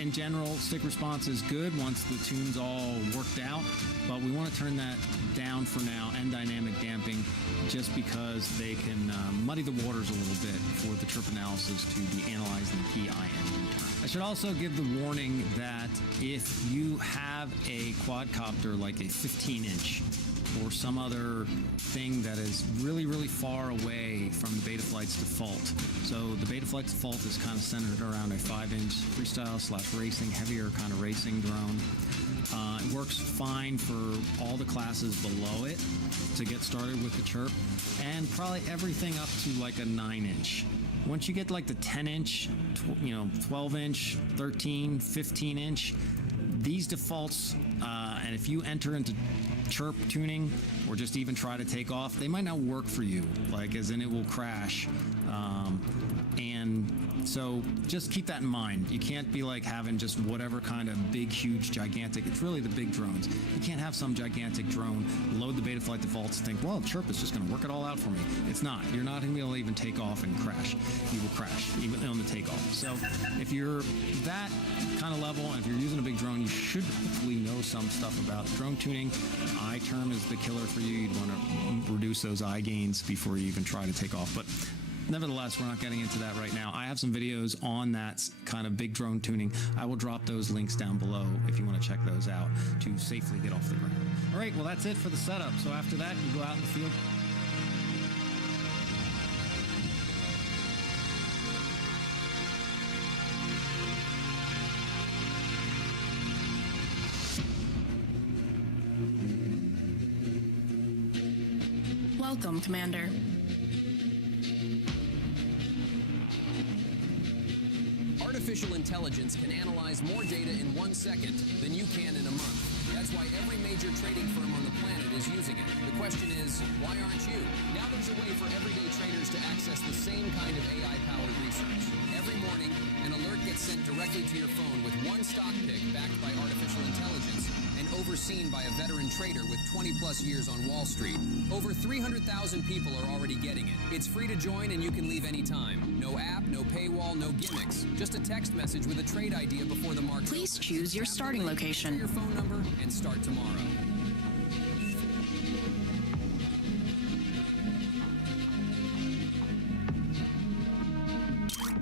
In general, stick response is good once the tune's all worked out, but we want to turn that down for now, and dynamic damping, just because they can muddy the waters a little bit for the chirp analysis to be analyzed in the key IM return. I should also give the warning that if you have a quadcopter like a 15-inch or some other thing that is really, really far away from the Betaflight's default. So the Betaflight's default is kind of centered around a 5-inch freestyle/racing, heavier kind of racing drone. It works fine for all the classes below it to get started with the chirp, and probably everything up to like a 9-inch. Once you get like the 10-inch, 12-inch, 13, 15-inch, these defaults, and if you enter into chirp tuning or just even try to take off, they might not work for you, like as in it will crash. And so just keep that in mind. You can't be like having just whatever kind of big, huge, gigantic, it's really the big drones. You can't have some gigantic drone, load the Betaflight defaults, think, well, chirp is just going to work it all out for me. It's not. You're not going to be able to even take off and crash. You will crash, even on the takeoff. So if you're that kind of level, and if you're using a big drone, you should hopefully know some stuff about drone tuning. I-term is the killer for you. You'd want to reduce those I gains before you even try to take off. But nevertheless, we're not getting into that right now. I have some videos on that kind of big drone tuning. I will drop those links down below if you want to check those out to safely get off the ground. All right, well, that's it for the setup. So after that, you go out in the field. Welcome, Commander. Artificial intelligence can analyze more data in 1 second than you can in a month. That's why every major trading firm on the planet is using it. The question is, why aren't you? Now there's a way for everyday traders to access the same kind of AI-powered research. Every morning, an alert gets sent directly to your phone with one stock pick backed by artificial intelligence and overseen by a veteran trader with 20-plus years on Wall Street. Over 300,000 people are already getting it. It's free to join and you can leave anytime. No app, no paywall, no gimmicks. Just a text message with a trade idea before the market. Please choose your starting location. Your phone number and start tomorrow.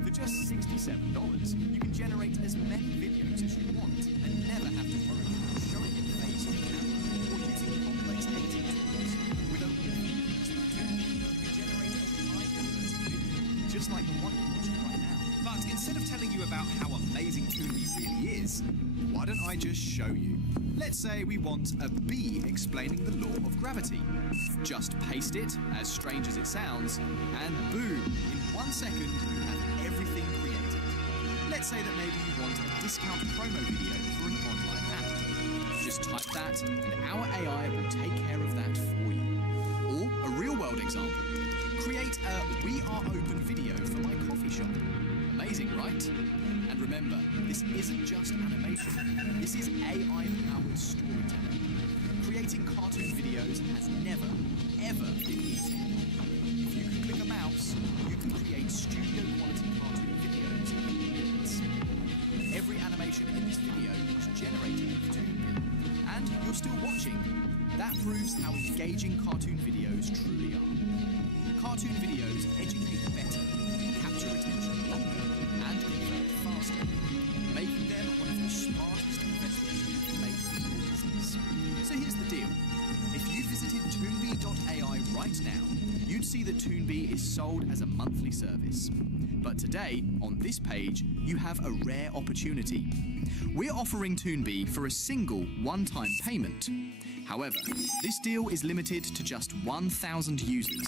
For just $67, you can generate as many videos as you want and never have to worry about showing your face on camera or using complex editing tools. With only a few clicks from YouTube, you can generate a high-quality video, just like the one you're watching right now. But instead of telling you about how amazing ToonBee really is, why don't I just show you? Let's say we want a bee explaining the law of gravity. Just paste it, as strange as it sounds, and boom, in 1 second you have everything created. Let's say that maybe you want a discount promo video for an online app. Just type that and our AI will take care of that for you. Or a real-world example. Create a "We Are Open" video for my coffee shop. Amazing, right? And remember, this isn't just animation. This is AI-powered storytelling. Creating cartoon videos has never, ever been easier. If you can click a mouse, you can create studio-quality cartoon videos in minutes. Every animation in this video was generated with ToonBee. And you're still watching. That proves how engaging cartoon videos truly are. Cartoon videos educate better, capture attention longer, and convert faster, making them one of the smartest investments you can make in your business. So here's the deal. If you visited ToonBee.ai right now, you'd see that ToonBee is sold as a monthly service. But today, on this page, you have a rare opportunity. We're offering ToonBee for a single one-time payment. However, this deal is limited to just 1,000 users.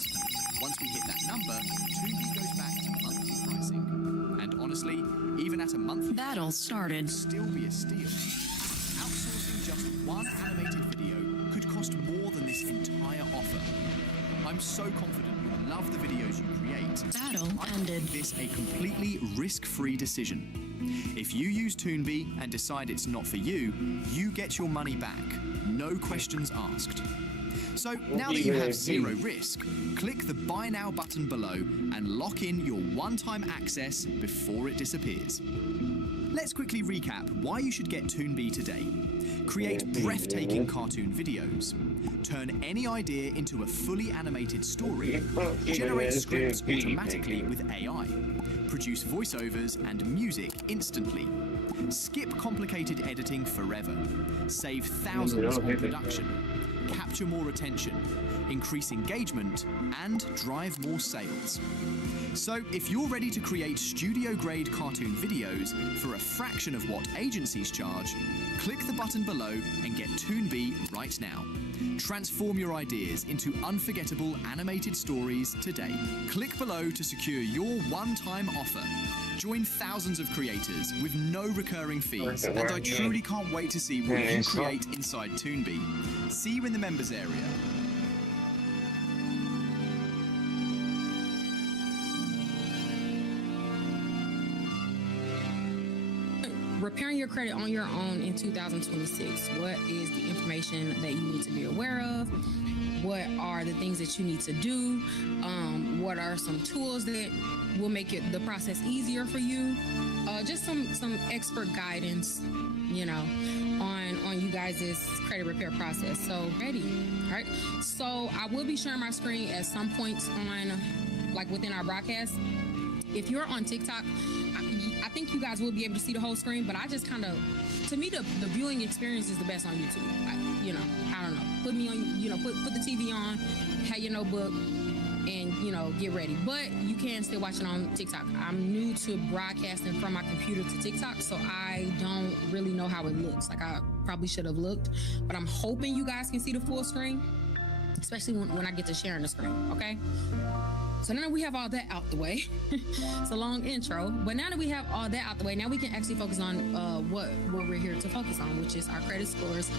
Once we hit that number, ToonBee goes back to monthly pricing. And honestly, even at a monthly Battle started. still be a steal. Outsourcing just one animated video could cost more than this entire offer. I'm so confident you'll love the videos you create. Battle I ended. call this a completely risk-free decision. If you use ToonBee and decide it's not for you, you get your money back. No questions asked. So now that you have zero risk, click the Buy Now button below and lock in your one-time access before it disappears. Let's quickly recap why you should get ToonB today. Create breathtaking cartoon videos. Turn any idea into a fully animated story. Generate scripts automatically with AI. Produce voiceovers and music instantly. Skip complicated editing forever. Save thousands on production. Capture more attention. Increase engagement and drive more sales. So if you're ready to create studio-grade cartoon videos for a fraction of what agencies charge, click the button below and get ToonB right now. Transform your ideas into unforgettable animated stories today. Click below to secure your one-time offer. Join thousands of creators with no recurring fees, and I truly can't wait to see what you create inside ToonB. See you in the members area. Repairing your credit on your own in 2026. What is the information that you need to be aware of? What are the things that you need to do? What are some tools that will make the process easier for you? Just some expert guidance, you know, on you guys' credit repair process. So ready, all right? So I will be sharing my screen at some points on, like within our broadcast. If you're on TikTok, I think you guys will be able to see the whole screen, but I just kind of, to me, the viewing experience is the best on YouTube. I don't know. Put me on, put the TV on, have your notebook, and, get ready. But you can still watch it on TikTok. I'm new to broadcasting from my computer to TikTok, so I don't really know how it looks. Like, I probably should have looked, but I'm hoping you guys can see the full screen, especially when I get to sharing the screen, okay? So now that we have all that out the way, it's a long intro, but now that we have all that out the way, now we can actually focus on what we're here to focus on, which is our credit scores,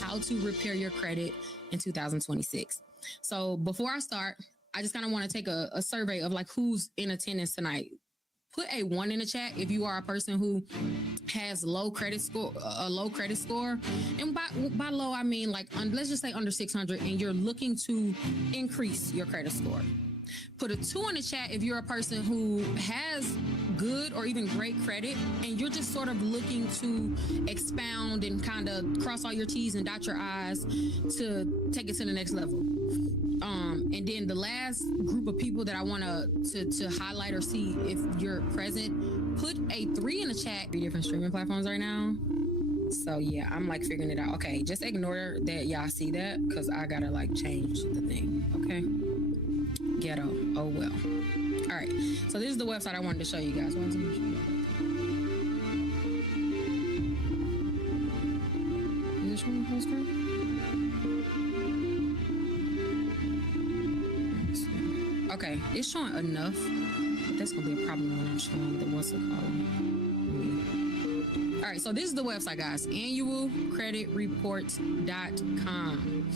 how to repair your credit in 2026. So before I start, I just kind of want to take a survey of like who's in attendance tonight. Put a 1 in the chat if you are a person who has a low credit score. And by low, I mean like, let's just say under 600 and you're looking to increase your credit score. Put a 2 in the chat if you're a person who has good or even great credit and you're just sort of looking to expound and kind of cross all your T's and dot your I's to take it to the next level. And then the last group of people that I want to highlight or see if you're present, put a 3 in the chat. 3 different streaming platforms right now. So yeah, I'm like figuring it out. Okay, just ignore that y'all see that because I gotta like change the thing. Okay. Ghetto. Oh well. All right. So this is the website I wanted to show you guys. Is this showing full screen? Okay, it's showing enough. But that's gonna be a problem when I'm showing the what's it called. All right. So this is the website, guys. Annualcreditreport.com.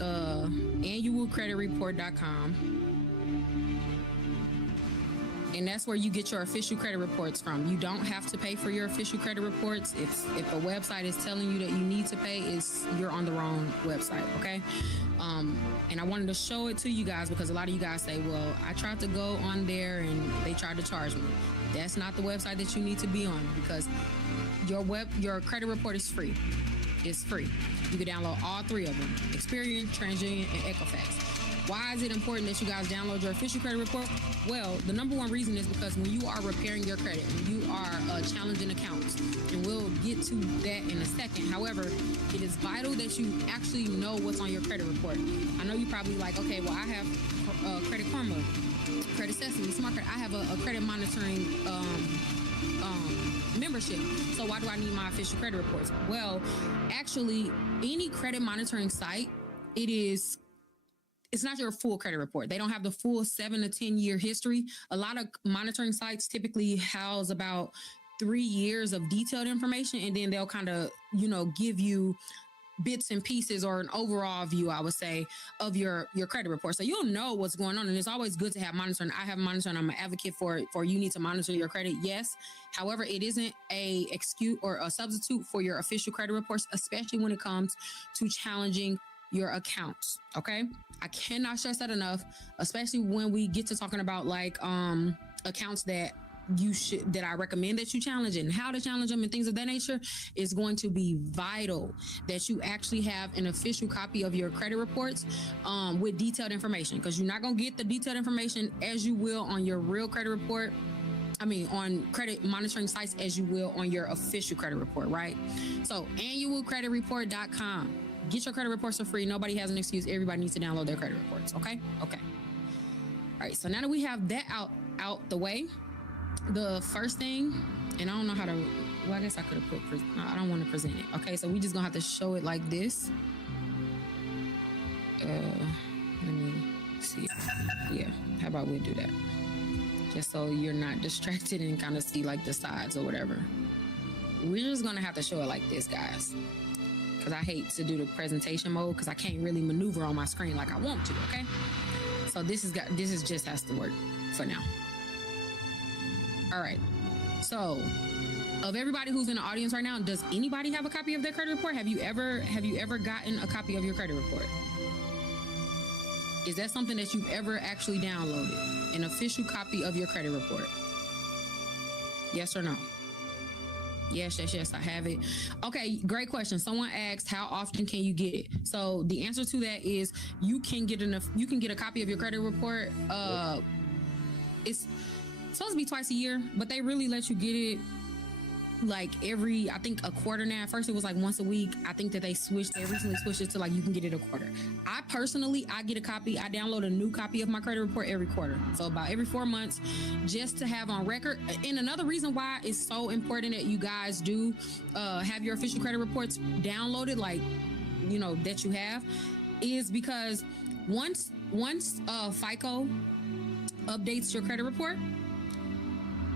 Annualcreditreport.com. And that's where you get your official credit reports from. You don't have to pay for your official credit reports. If a website is telling you that you need to pay, you're on the wrong website, okay? And I wanted to show it to you guys because a lot of you guys say, well, I tried to go on there and they tried to charge me. That's not the website that you need to be on because your credit report is free. It's free. You can download all 3 of them, Experian, TransUnion, and Equifax. Why is it important that you guys download your official credit report? Well, the number one reason is because when you are repairing your credit, when you are challenging accounts, and we'll get to that in a second. However, it is vital that you actually know what's on your credit report. I know you're probably like, okay, well, I have Credit Karma, Credit Sesame, Smart Credit. I have a credit monitoring membership. So why do I need my official credit reports? Well, actually, any credit monitoring site, it's not your full credit report. They don't have the full 7 to 10 year history. A lot of monitoring sites typically house about 3 years of detailed information, and then they'll kind of, give you bits and pieces or an overall view, I would say, of your credit report. So you'll know what's going on. And it's always good to have monitoring. I have monitoring. I'm an advocate for you need to monitor your credit. Yes. However, it isn't a excuse or a substitute for your official credit reports, especially when it comes to challenging your accounts. Okay, I cannot stress that enough, especially when we get to talking about like accounts that I recommend that you challenge and how to challenge them and things of that nature. Is going to be vital that you actually have an official copy of your credit reports with detailed information, because you're not going to get the detailed information as you will on your real credit report. On credit monitoring sites as you will on your official credit report, right? So annualcreditreport.com. Get your credit reports for free. Nobody has an excuse. Everybody needs to download their credit reports. Okay. All right. So now that we have that out the way, the first thing, and I don't know how to, well, I guess I could have put, no, I don't want to present it. Okay. So we just gonna have to show it like this. Let me see. Yeah. How about we do that? Just so you're not distracted and kind of see like the sides or whatever. We're just gonna have to show it like this, guys, because I hate to do the presentation mode because I can't really maneuver on my screen like I want to. Okay, so this is just has to work for now. All right. So, of everybody who's in the audience right now, does anybody have a copy of their credit report? Have you ever gotten a copy of your credit report? Is that something that you've ever actually downloaded? An official copy of your credit report? Yes or no? Yes, I have it. Okay, great question. Someone asked, how often can you get it? So the answer to that is you can get a copy of your credit report. It's supposed to be twice a year, but they really let you get it like every, I think, a quarter now. At first it was like once a week. I think that they recently switched it to like you can get it a quarter. I personally get a copy. I download a new copy of my credit report every quarter. So about every 4 months, just to have on record. And another reason why it's so important that you guys do have your official credit reports downloaded, like, you know, that you have, is because once FICO updates your credit report,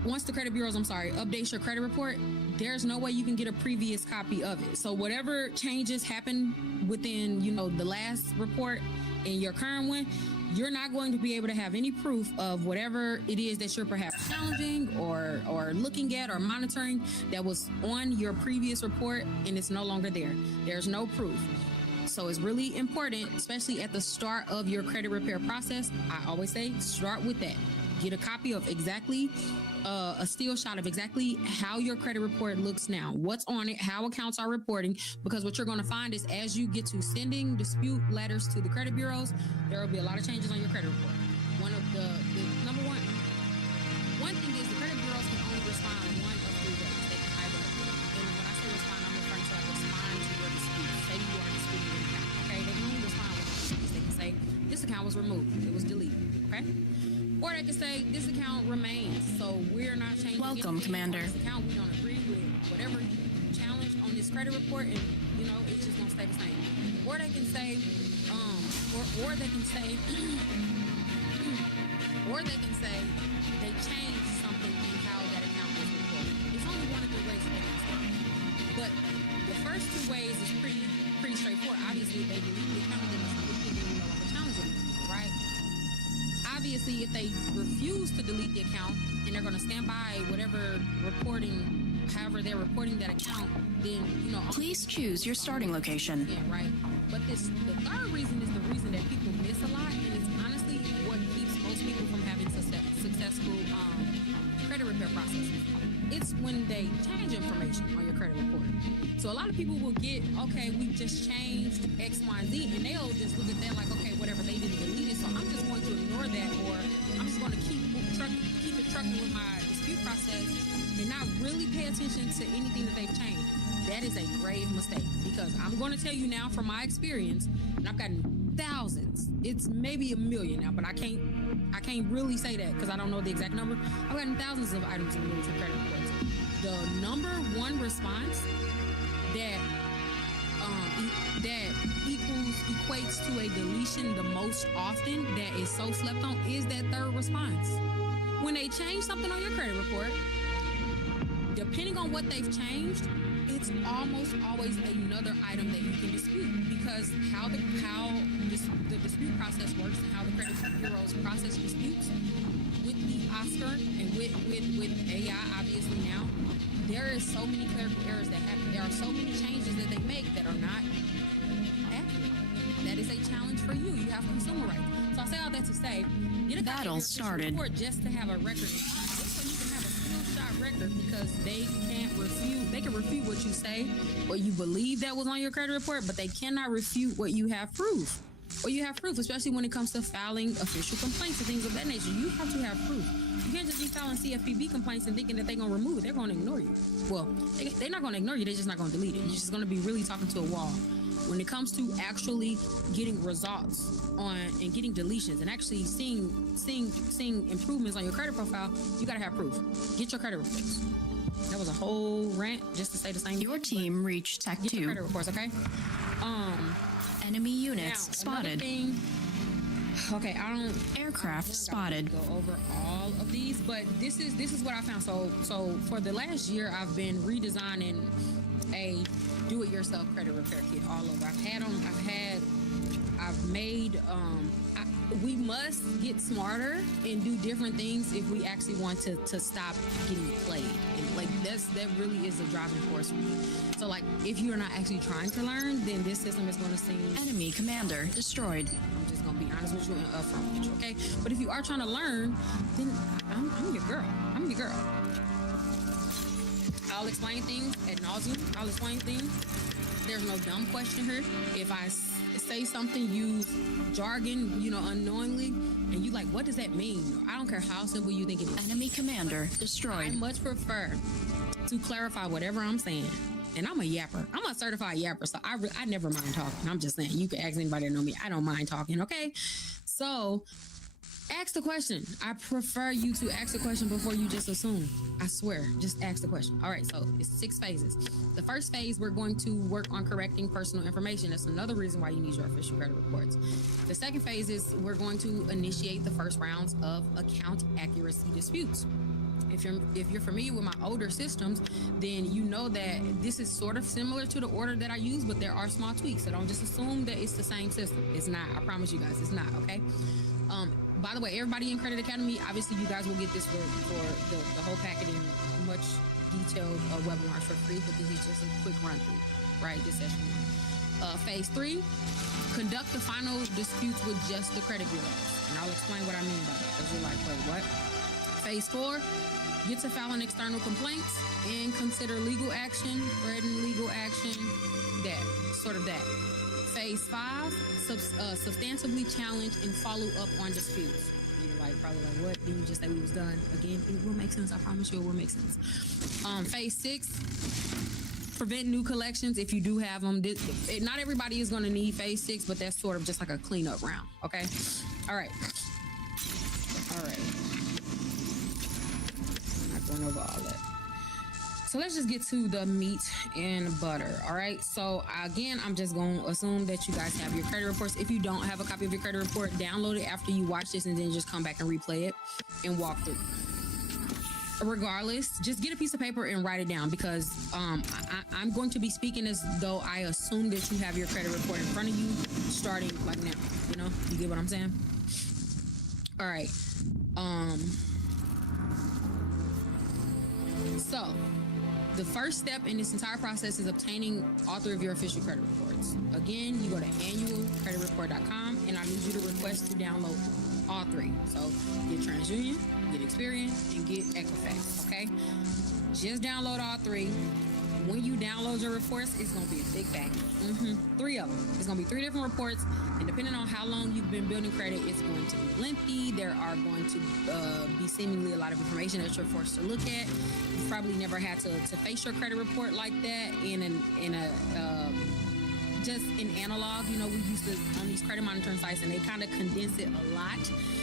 once the credit bureaus, updates your credit report, there's no way you can get a previous copy of it. So whatever changes happen within, you know, the last report and your current one, you're not going to be able to have any proof of whatever it is that you're perhaps challenging or looking at or monitoring that was on your previous report, and it's no longer there. There's no proof. So it's really important, especially at the start of your credit repair process. I always say start with that. Get a copy of exactly a still shot of exactly how your credit report looks now, what's on it, how accounts are reporting, because what you're going to find is as you get to sending dispute letters to the credit bureaus, there will be a lot of changes on your credit report. One of the number one thing is the credit bureaus can only respond one of 3 ways. They can either, and when I say respond, I'm referring to like respond to your dispute. Say you are disputing an account, okay? They can only respond with 2 things. They can say this account was removed, it was deleted, okay? Or they can say this account remains, so we're not changing. Welcome, Commander. This account, we don't agree with whatever you challenged on this credit report, and you know it's just gonna stay the same. Or they can say, or they can say, they changed something in how that account was reported. It's only one of the ways they can say. But the first 2 ways is pretty straightforward. Obviously, if they delete the account, then it's deleted, then we no longer challenge it, right? Obviously, if they refuse to delete the account and they're going to stand by whatever reporting, however they're reporting that account, then, you know. Please choose your starting location. Yeah, right. But the third reason is the reason that people miss a lot, and it's honestly what keeps most people from having successful credit repair processes. It's when they change information on your credit report. So a lot of people will get, okay, we just changed X, Y, and Z, and they'll just look at that like, okay, whatever, they didn't delete it, so I'm just going to ignore that, or I'm just going to keep it trucking with my dispute process and not really pay attention to anything that they've changed. That is a grave mistake, because I'm going to tell you now from my experience, and I've gotten thousands, it's maybe 1 million now, but I can't really say that because I don't know the exact number. I've gotten thousands of items removed from credit reports. The number one response that equates to a deletion the most often, that is so slept on, is that third response. When they change something on your credit report, depending on what they've changed, it's almost always another item that you can dispute, because how the dispute process works and how the credit bureaus process disputes with the Oscar and with AI, obviously now, there is so many clerical errors that happen. There are so many changes that they make that are not accurate. That for you. You have consumer rights. So I say all that to say, get a Battle started. report just to have a record, just so you can have a skill shot record, because they can't refute. They can refute what you say, what you believe that was on your credit report, but they cannot refute what you have proof. Or you have proof, especially when it comes to filing official complaints and things of that nature. You have to have proof. You can't just be filing CFPB complaints and thinking that they're going to remove it. They're going to ignore you. Well, they're not going to ignore you. They're just not going to delete it. You're just going to be really talking to a wall. When it comes to actually getting results on and getting deletions and actually seeing improvements on your credit profile, you got to have proof. Get your credit reports. That was a whole rant just to say the same. Your team reached Tech Get your 2. credit reports, okay? Enemy units Now, spotted. Okay, Aircraft spotted. Go over all of these, but this is what I found. So for the last year, I've been redesigning a do-it-yourself credit repair kit all over. I've made. We must get smarter and do different things if we actually want to stop getting played. And like that really is a driving force for me. So like, if you're not actually trying to learn, then this system is going to seem. Enemy commander destroyed. I'm just going to be honest with you and upfront with you, okay? But if you are trying to learn, then I'm your girl. I'm your girl. I'll explain things ad nauseum. I'll explain things. There's no dumb question here. If I say something, use jargon, unknowingly, and you like, what does that mean? I don't care how simple you think it is. Enemy commander destroyed. I much prefer to clarify whatever I'm saying. And I'm a yapper. I'm a certified yapper, so I never mind talking. I'm just saying, you can ask anybody that know me. I don't mind talking, okay? So, ask the question. I prefer you to ask the question before you just assume. I swear, just ask the question. All right, so it's 6 phases. The first phase, we're going to work on correcting personal information. That's another reason why you need your official credit reports. The second phase is we're going to initiate the first rounds of account accuracy disputes. If you're familiar with my older systems, then you know that this is sort of similar to the order that I use, but there are small tweaks. So don't just assume that it's the same system. It's not. I promise you guys, it's not, okay? By the way, everybody in Credit Academy, obviously you guys will get this for the whole packet in much detailed webinars for free, but this is just a quick run through, right? This session. Phase 3, conduct the final disputes with just the credit bureaus. And I'll explain what I mean by that, because you're like, wait, what? Phase 4, get to filing external complaints and consider legal action, threaten legal action, that. Phase 5, substantively challenge and follow up on disputes. You're probably like, what? Did you just say we was done? Again, it will make sense. I promise you it will make sense. Phase 6, prevent new collections if you do have them. Not everybody is going to need phase 6, but that's sort of just like a cleanup round. Okay. All right. Not going over all that. So let's just get to the meat and butter. All right. So again, I'm just going to assume that you guys have your credit reports. If you don't have a copy of your credit report, download it after you watch this and then just come back and replay it and walk through. Regardless, just get a piece of paper and write it down, because I'm going to be speaking as though I assume that you have your credit report in front of you starting like now. You get what I'm saying? All right. So the first step in this entire process is obtaining all 3 of your official credit reports. Again, you go to annualcreditreport.com, and I need you to request to download all 3. So get TransUnion, get Experian, and get Equifax, okay? Just download all 3. When you download your reports, it's going to be a big package. 3 of them. It's going to be 3 different reports, and depending on how long you've been building credit, it's going to be lengthy. There are going to be seemingly a lot of information that you're forced to look at. You've probably never had to face your credit report like that just in analog. We used to on these credit monitoring sites, and they kind of condense it a lot,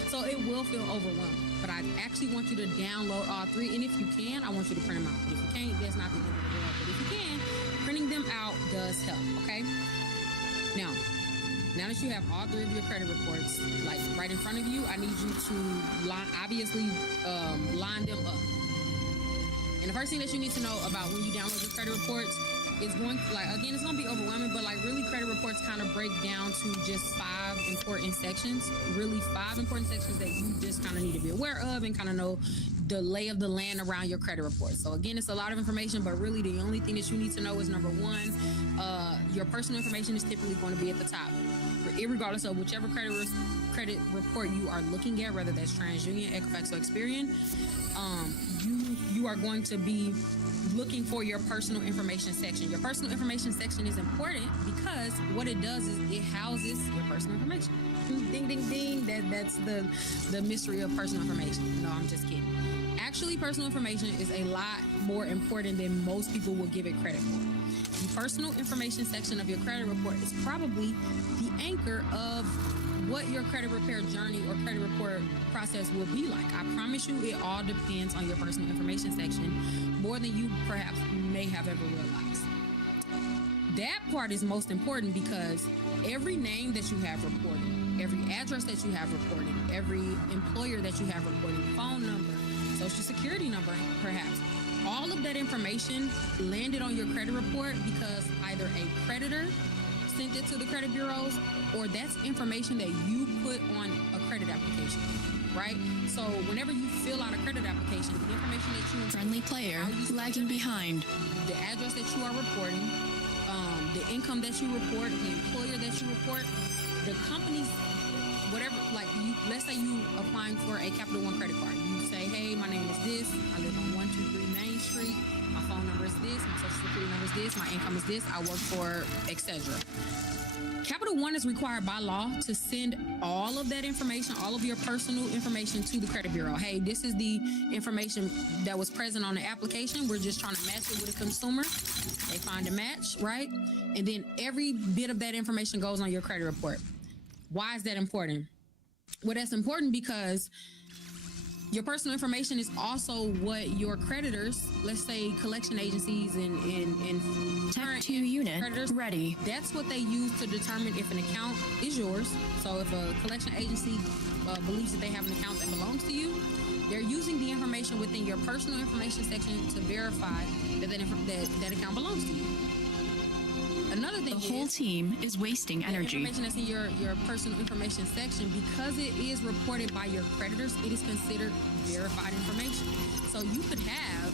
so it will feel overwhelming. But I actually want you to download all 3, and if you can, I want you to print them out. If you can't, that's not the end of the world. But if you can, printing them out does help. Okay. Now that you have all 3 of your credit reports like right in front of you, I need you to line them up. And the first thing that you need to know about when you download your credit reports is it's going to be overwhelming, but really credit reports kind of break down to just 5 important sections, really 5 important sections that you just kind of need to be aware of and kind of know the lay of the land around your credit report. So again, it's a lot of information, but really the only thing that you need to know is number 1, your personal information is typically going to be at the top. irregardless of whichever credit report you are looking at, whether that's TransUnion, Equifax, or Experian, you are going to be looking for your personal information section. Your personal information section is important because what it does is it houses your personal information. Ding, ding, ding. That's the mystery of personal information. No, I'm just kidding. Actually, personal information is a lot more important than most people will give it credit for. The personal information section of your credit report is probably the anchor of what your credit repair journey or credit report process will be like. I promise you, it all depends on your personal information section more than you perhaps may have ever realized. That part is most important because every name that you have reported, every address that you have reported, every employer that you have reported, phone number, social security number, perhaps, all of that information landed on your credit report because either a creditor sent it to the credit bureaus or that's information that you put on a credit application, right? So whenever you fill out a credit application, the information that you Friendly player lagging behind. the address that you are reporting, the income that you report, the employer that you report, the company's whatever, like let's say you applying for a Capital One credit card. You say, hey, my name is this, I live on 123 Main Street, my phone number is this, my social security number is this, my income is this, I work for, etc. Capital One is required by law to send all of that information, all of your personal information to the credit bureau. Hey, this is the information that was present on the application. We're just trying to match it with a consumer. They find a match, right? And then every bit of that information goes on your credit report. Why is that important? Well, that's important because your personal information is also what your creditors, let's say collection agencies and Tech 2 unit creditors, ready. that's what they use to determine if an account is yours. So if a collection agency believes that they have an account that belongs to you, they're using the information within your personal information section to verify that account belongs to you. Another thing, The whole team is wasting energy. information that's in your personal information section, because it is reported by your creditors, it is considered verified information. So you could have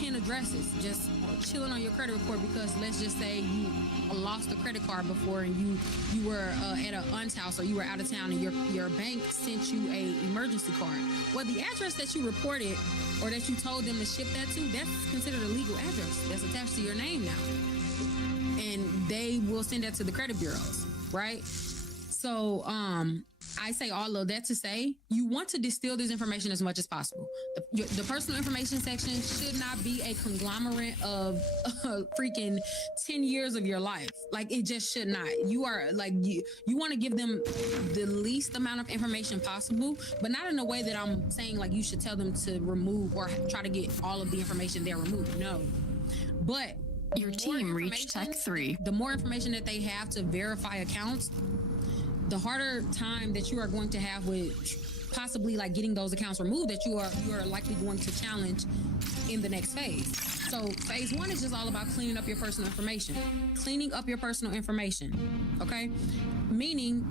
10 addresses just chilling on your credit report because let's just say you lost a credit card before and you were at an aunt's house or you were out of town and your bank sent you a emergency card. Well, the address that you reported or that you told them to ship that to, that's considered a legal address that's attached to your name now. And they will send that to the credit bureaus, right? So I say all of that to say you want to distill this information as much as possible. The personal information section should not be a conglomerate of freaking 10 years of your life. Like, it just should not. You are like, you want to give them the least amount of information possible, but not in a way that I'm saying like you should tell them to remove or try to get all of the information there removed. No, but Your team reached Tech 3. The more information that they have to verify accounts, the harder time that you are going to have with possibly like getting those accounts removed that you are likely going to challenge in the next phase. So phase one is just all about cleaning up your personal information. Cleaning up your personal information, okay? Meaning,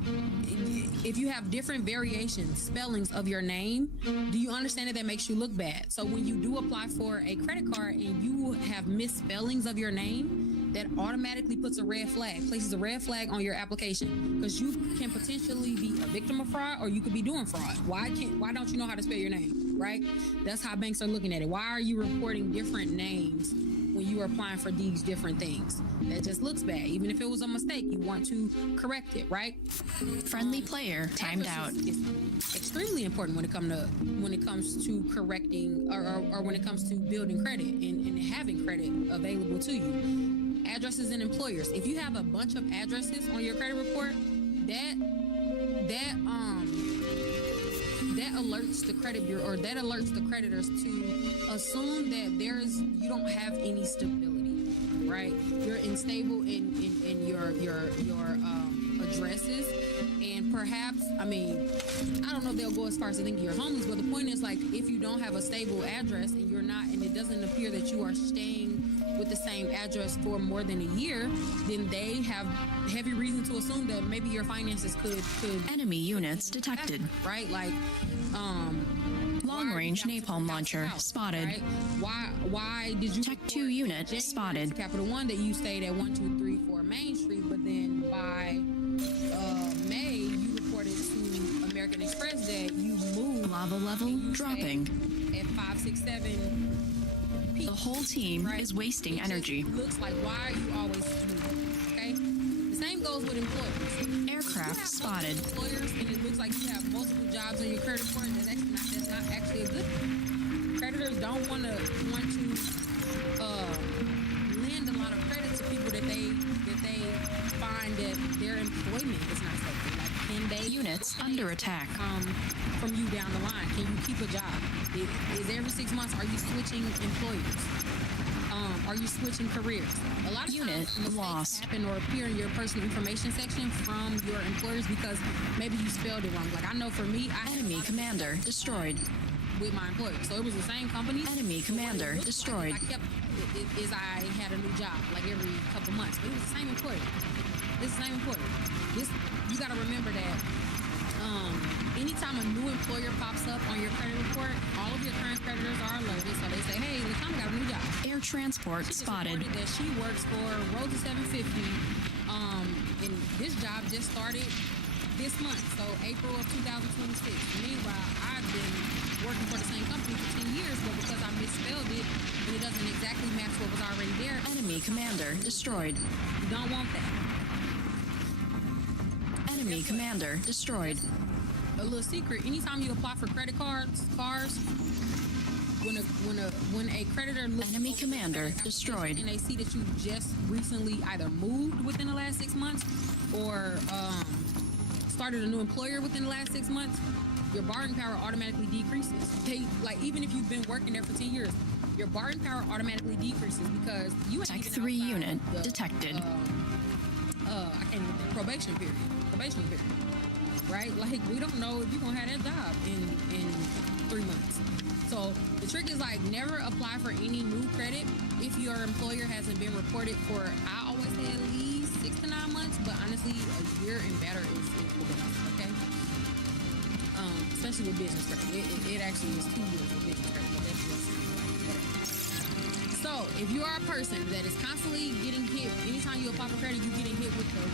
if you have different variations, spellings of your name, do you understand that makes you look bad? So when you do apply for a credit card and you have misspellings of your name, that automatically puts a red flag, places a red flag on your application, because you can potentially be a victim of fraud or you could be doing fraud. Why don't you know how to spell your name, right? That's how banks are looking at it. Why are you reporting different names when you are applying for these different things? That just looks bad. Even if it was a mistake, you want to correct it, right? Friendly player timed out. It's extremely important when it comes to correcting or when it comes to building credit and having credit available to you. Addresses and employers. If you have a bunch of addresses on your credit report, that alerts the credit bureau or that alerts the creditors to assume that you don't have any stability, right? You're unstable in your addresses, and perhaps, I don't know if they'll go as far as to think you're homeless, but the point is, like, if you don't have a stable address and you're not, and it doesn't appear that you are staying with the same address for more than a year, then they have heavy reason to assume that maybe your finances could Enemy units detected. right? Like, Long-range napalm launcher spotted. Right? Why did you Tech 2 unit spotted. Capital One that you stayed at 123 Main Street, but then by American Express that you move. Lava level and you dropping. stay at 5, 6, 7 peaks. The whole team Right? is wasting It just energy. looks like, why are you always moving? Okay? The same goes with employers. Aircraft spotted. Employers, and it looks like you have multiple jobs on your credit report. That's not actually a good thing. Creditors don't want to lend a lot of credit to people that they find that their employment is not stable. Like, can they Units under attack. from you down the line? Can you keep a job? Is every 6 months, are you switching employers? Are you switching careers? A lot of Unit times mistakes lost. happen or appear in your personal information section from your employers because maybe you spelled it wrong. Like, I know for me, I had a Enemy lot of commander destroyed. with my employer. So it was the same company. Enemy commander destroyed. I kept is I had a new job like every couple months. But it was the same employer. It's the same employer. You got to remember that anytime a new employer pops up on your credit report, all of your current creditors are alerted. So they say, hey, LaTama got a new job. Air transport She just spotted. reported that she works for Rosa 750. And this job just started this month, so April of 2026. Meanwhile, I've been working for the same company for 10 years, but because I misspelled it and it doesn't exactly match what was already there, Enemy commander destroyed. you don't want that. Enemy commander destroyed. A little secret: anytime you apply for credit cars, when a creditor looks Enemy over your commander credit destroyed. and they see that you just recently either moved within the last 6 months or started a new employer within the last 6 months, your borrowing power automatically decreases. Even if you've been working there for 10 years, your borrowing power automatically decreases because you ain't Tech even 3 outside unit the, detected. I can't even think, probation period, right? Like, we don't know if you're gonna have that job in 3 months. So the trick is, like, never apply for any new credit if your employer hasn't been reported for, I always say, at least 6 to 9 months, but honestly, a year and better is the best, okay? Especially with business credit. It actually is 2 years with business credit, but that's just whatever. So if you are a person that is constantly getting hit, anytime you apply for credit, you're getting hit with the,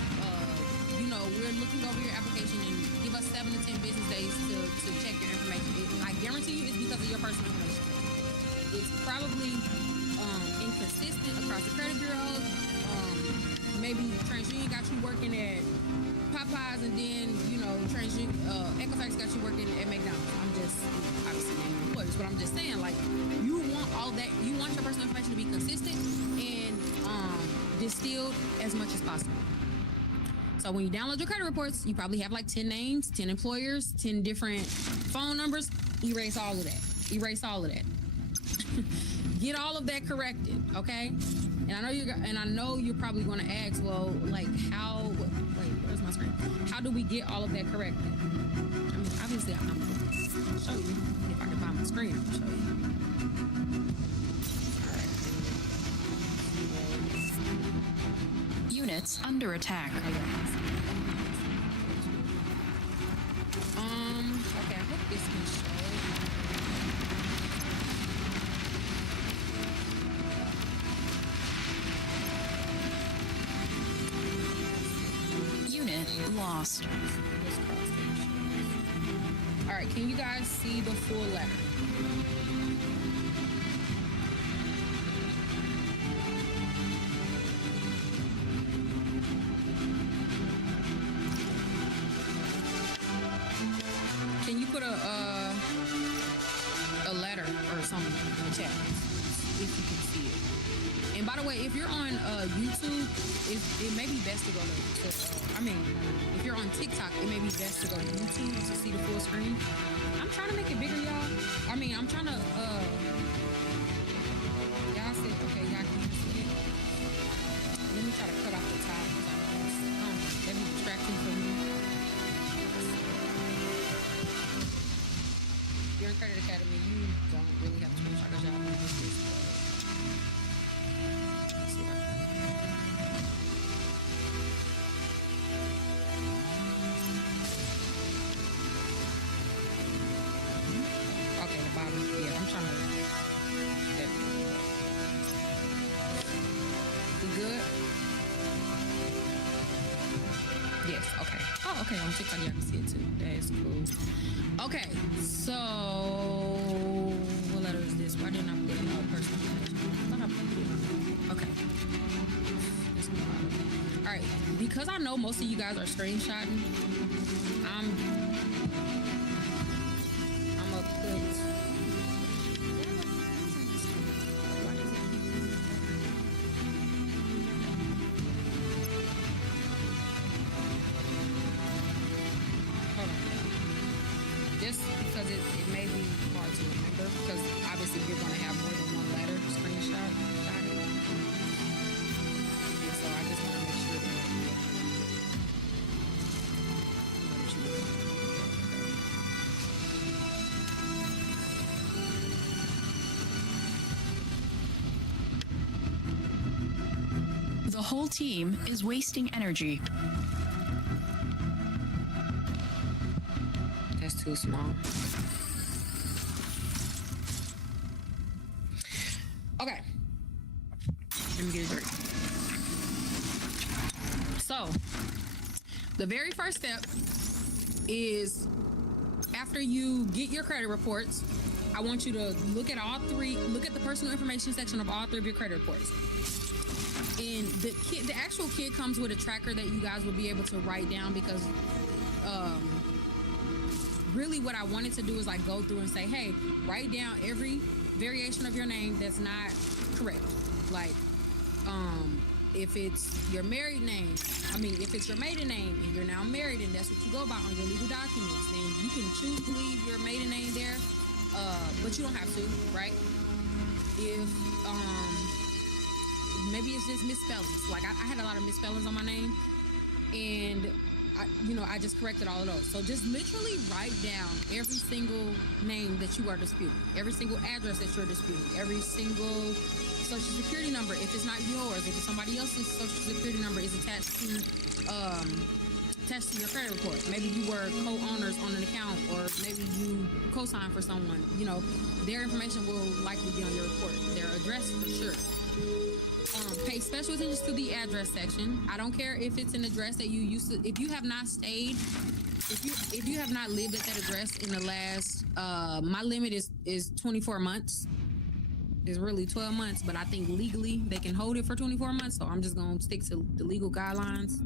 we're looking over your application and give us 7 to 10 business days to check your information. I guarantee you it's because of your personal information. It's probably inconsistent across the credit bureaus. Maybe TransUnion got you working at Popeyes, and then, Equifax got you working at McDonald's. I'm just obviously naming employers, but I'm just saying, like, you want all that. You want your personal information to be consistent and distilled as much as possible. So when you download your credit reports, you probably have like 10 names, 10 employers, 10 different phone numbers. Erase all of that. Get all of that corrected, okay? And I know you're probably going to ask, well, like, how? Wait, where's my screen? How do we get all of that corrected? I mean, obviously, I'm going to show you. If I can find my screen, I'll show you. Units under attack. Okay, I hope this can show. Unit lost. All right, can you guys see the full letter? Can you put a letter or something in the chat if you can see it? And by the way, if you're on YouTube, it may be best to go to if you're on TikTok, it may be best to go to YouTube to see the full screen. I'm trying to make it bigger, y'all. I'm trying to y'all said, okay, y'all can see it. Let me try to cut off the top because that'd be distracting for me. If you're in Credit Academy, you don't really have to screenshot a job on this. Okay, the bottom. Yeah, I'm trying to Okay, on TikTok y'all can see it too. That is cool. Okay, so what letter is this? Why didn't I put it on personal information? I thought I put it. Okay. All right, because I know most of you guys are screenshotting, I'm gonna put. Just because it may be hard to remember, because obviously you're going to have more than one letter screenshot. And so I just want to make sure that The whole team is wasting energy. that's too small. Okay. Let me get a drink. So, the very first step is after you get your credit reports, I want you to look at the personal information section of all three of your credit reports. And the actual kit comes with a tracker that you guys will be able to write down, because really what I wanted to do is like go through and say, hey, write down every variation of your name that's not correct. Like, if it's your married name, if it's your maiden name and you're now married and that's what you go by on your legal documents, then you can choose to leave your maiden name there, but you don't have to, right? If, maybe it's just misspellings. Like I had a lot of misspellings on my name, and I just corrected all of those. So just literally write down every single name that you are disputing, every single address that you're disputing, every single social security number, if it's not yours, if it's somebody else's social security number is attached to your credit report. Maybe you were co-owners on an account, or maybe you co-signed for someone. Their information will likely be on your report. Their address for sure. Pay special attention to the address section. I don't care if it's an address that you used to. If you have not stayed, if you have not lived at that address in the last, my limit is 24 months. It's really 12 months, but I think legally they can hold it for 24 months. So I'm just gonna stick to the legal guidelines.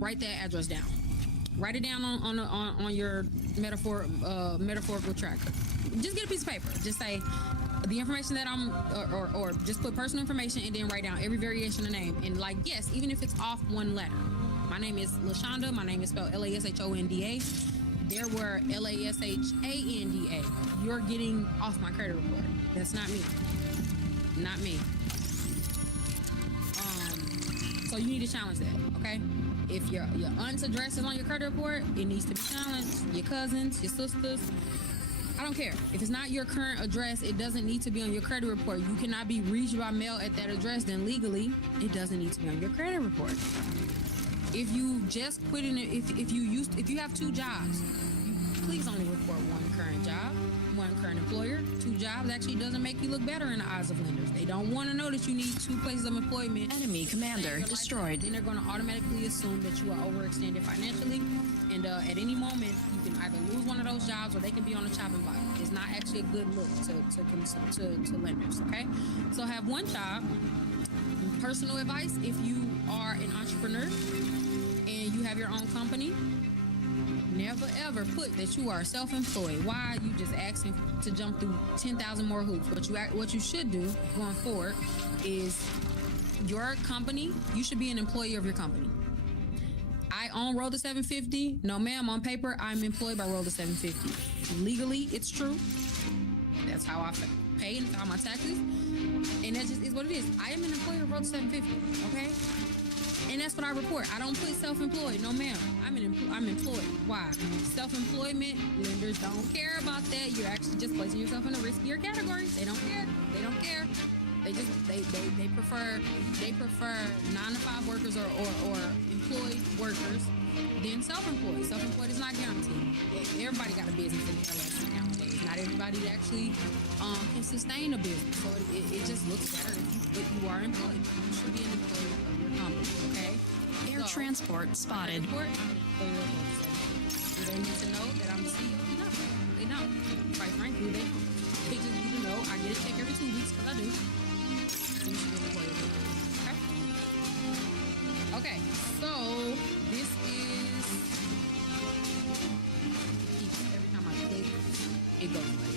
Write that address down. Write it down on your metaphorical tracker. Just get a piece of paper. Just say the information that or just put personal information and then write down every variation of name. And like, yes, even if it's off one letter. My name is LaShonda. My name is spelled L-A-S-H-O-N-D-A. There were L-A-S-H-A-N-D-A. You're getting off my credit report. That's not me. Not me. So you need to challenge that, okay? If your aunt's address is on your credit report, it needs to be challenged. Your cousins, your sisters, I don't care. If it's not your current address, it doesn't need to be on your credit report. You cannot be reached by mail at that address, then legally, it doesn't need to be on your credit report. If you just quit if you have 2 jobs, please only report one current job, one current employer. 2 jobs actually doesn't make you look better in the eyes of lenders. They don't want to know that you need 2 places of employment. Enemy commander destroyed. Then they're going to automatically assume that you are overextended financially, and at any moment you can either lose one of those jobs or they can be on the chopping block. It's not actually a good look to lenders. Okay, so have one job. Personal advice: if you are an entrepreneur and you have your own company, never ever put that you are self-employed. Why? You just asking to jump through 10,000 more hoops. What you should do going forward is your company, you should be an employee of your company. I own Roll the 750. No, ma'am, on paper, I'm employed by Roll the 750. Legally, it's true. That's how I pay and file my taxes. And that just is what it is. I am an employee of Roll the 750, okay? And that's what I report. I don't put self-employed. No, ma'am. I'm employed. Why? Self-employment, lenders don't care about that. You're actually just placing yourself in a riskier category. They don't care. They don't care. They prefer 9-to-5 workers or employed workers than self-employed. Self-employed is not guaranteed. Everybody got a business in the LLC nowadays. Not everybody actually can sustain a business. So it just looks better if you are employed. You should be an employee of your company, okay? Air transport spotted. Do they need to know that I'm the CEO? No, they don't. Quite frankly, they don't. They just need to know I get a check every 2 weeks because I do. Okay, so this is every time I click, it goes away.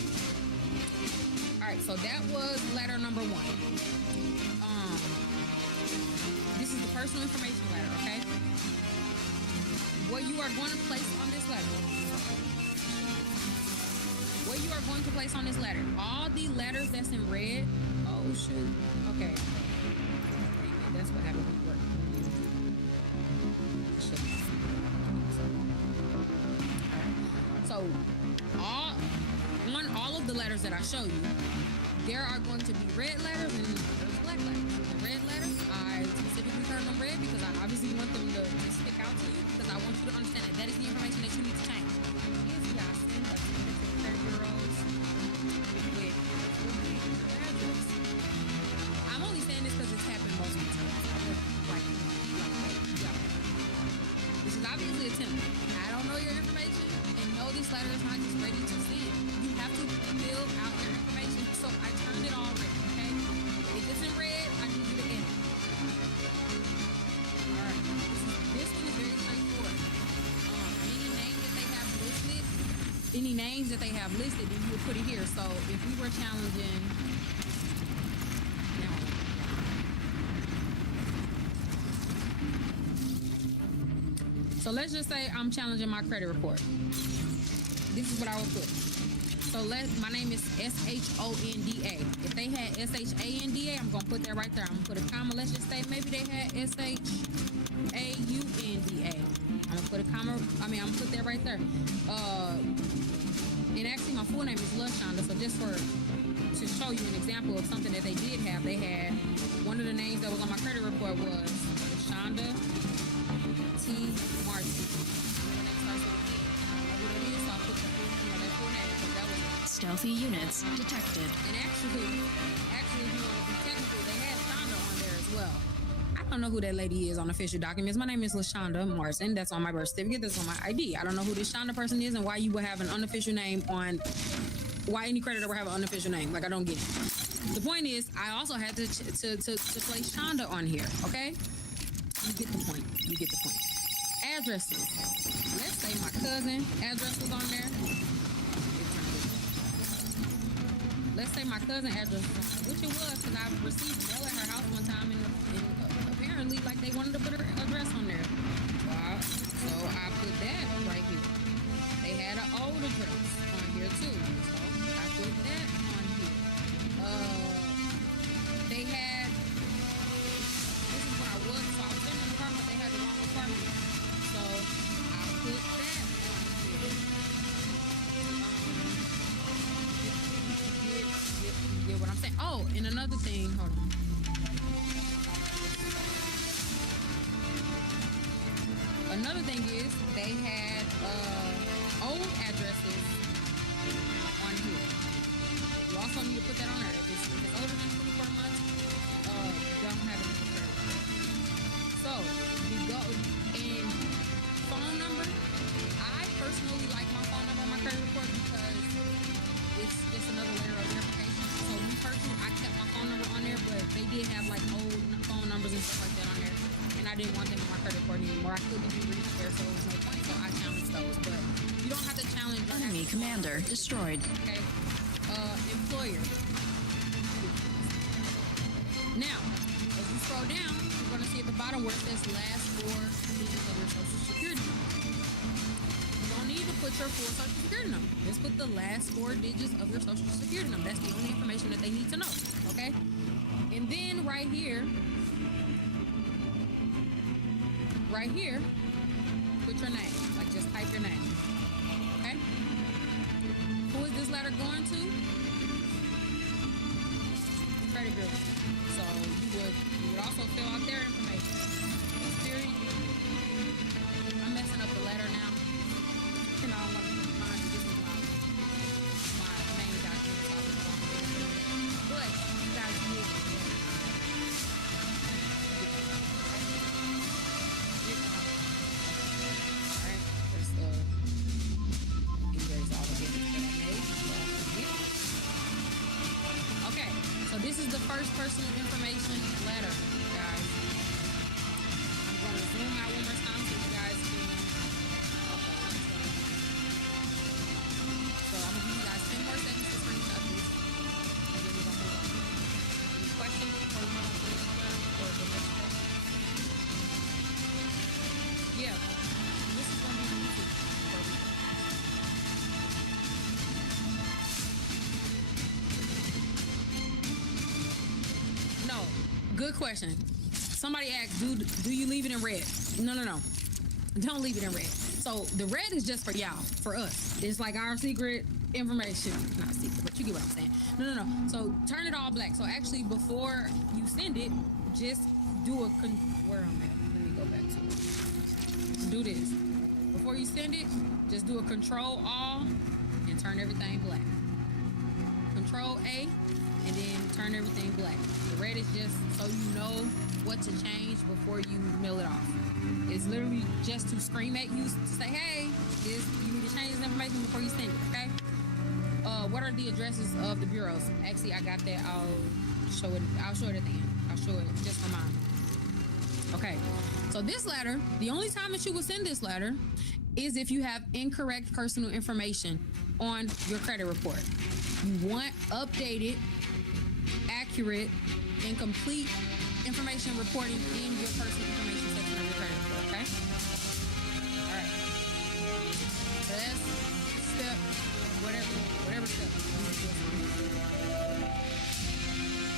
All right, so that was letter number 1. This is the personal information letter, okay? What you are going to place on this letter. What you are going to place on this letter. All the letters that's in red. Oh, shoot. Okay. That's what happened when you work. So, on all of the letters that I show you, there are going to be red letters and there's black letters. The red letters, I specifically turn them red because I obviously want them to stick out to you because I want you to understand that that is the information that you need to change. If y'all send a ticket to 30-year-olds with address, I'm only saying this because it's happened most of the time. This is obviously a template. I don't know your information and know this letter is not just ready to send. You have to fill out your information. So I turned it all red, okay? If it's in red, I need you to edit. Alright. This one is very straightforward. Any names that they have listed, then you would put it here. So if we were challenging so let's just say I'm challenging my credit report. This is what I would put. So my name is SHONDA. If they had SHANDA, I'm gonna put that right there. I'm gonna put a comma. Let's just say maybe they had SHAUNDA. I'm gonna put a comma. I'm gonna put that right there. And actually, my full name is LaShonda. So just to show you an example of something that they did have, they had one of the names that was on my credit report was LaShonda T. Martin. Stealthy units detected. And actually, if you want to be technical, they had Shonda on there as well. I don't know who that lady is on official documents. My name is LaShonda Martin. That's on my birth certificate. That's on my ID. I don't know who this Shonda person is and why you would have an unofficial name on. Why any creditor would have an unofficial name? Like, I don't get it. The point is, I also had to place Shonda on here. Okay, you get the point. You get the point. Addresses. Let's say my cousin address was on there. Let's say my cousin address, which it was, because I received mail at her house one time, and apparently, like, they wanted to put her address on there. Wow. So I put that right here. They had an old address on here too, so I put that on here. They had. This is when I was. So I was in an apartment. They had the wrong apartment, so I put that on here. You get what I'm saying? Oh, and another thing, hold on. Another thing is they had old addresses on here. You also need to put that on there. If it's older than 24 months, don't have it in the credit report. So you go in phone number. I personally like my phone number on my credit report because it's just another layer of verification. So me personally, I kept my phone number on there, but they did have like old phone numbers and stuff like that on there, and I didn't want them on my credit report anymore. I couldn't be reached there, so there was no point. So I challenged those, but you don't have to challenge. Enemy commander destroyed. Okay. Employer. Now, as you scroll down, you're going to see at the bottom where it says last 4 digits of your social security number. You don't need to put your full social security number. Just put the last 4 digits of your social security number. That's the only information that they need to know. Okay? And then right here, put your name. Like, just type your name. Okay? Who is this letter going to? Credit bureau. So you would also fill out their information. Security. I'm messing up the letter now. And I don't want to remind you, this is my main document. But you guys get it. This is the first personal information letter, guys. I'm going to zoom out one more time so you guys can. So I'm going to give you guys 10 more seconds to screenshot this. And then we're going to move on. Any questions before we move on to the next letter or the next step? Yeah. This is going to be on YouTube. No, good question. Somebody asked, do you leave it in red? No. Don't leave it in red. So the red is just for y'all, for us. It's like our secret information. Not secret, but you get what I'm saying. No. So turn it all black. So actually, before you send it, just do where I'm at. Let me go back to it. Do this. Before you send it, just do a Control All and turn everything black. Control A and then turn everything black. The red is just so you know what to change before you mail it off. It's literally just to scream at you to say, hey, you need to change this information before you send it, okay? What are the addresses of the bureaus? Actually, I got that. I'll show it at the end. I'll show it just for mine. Okay, so this letter, the only time that you will send this letter is if you have incorrect personal information on your credit report. You want updated, accurate, and complete information reporting in your personal information section of your credit report, okay? All right. So that's step, whatever step.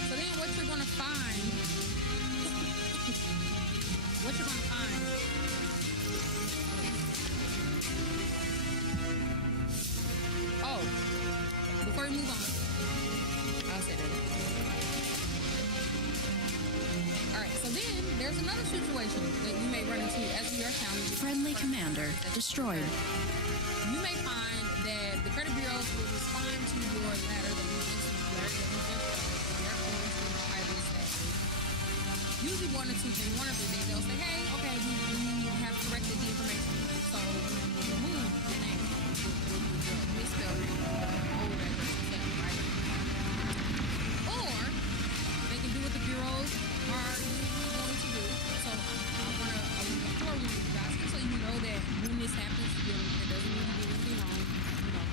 So then what you're going to find, oh, before we move on, I'll say that. All right, so then there's another situation that you may run into as your challenge. Friendly commander destroyed. You may find that the credit bureaus will respond to your letter that you just they're going to either say usually one or two things. They'll say, hey, okay, we have corrected the information, so remove the name, misspelling, old address, right? Or they can do what the bureaus are usually going to do. So I want to forewarn you guys, so you know that when this happens, it doesn't mean you do anything wrong. You know,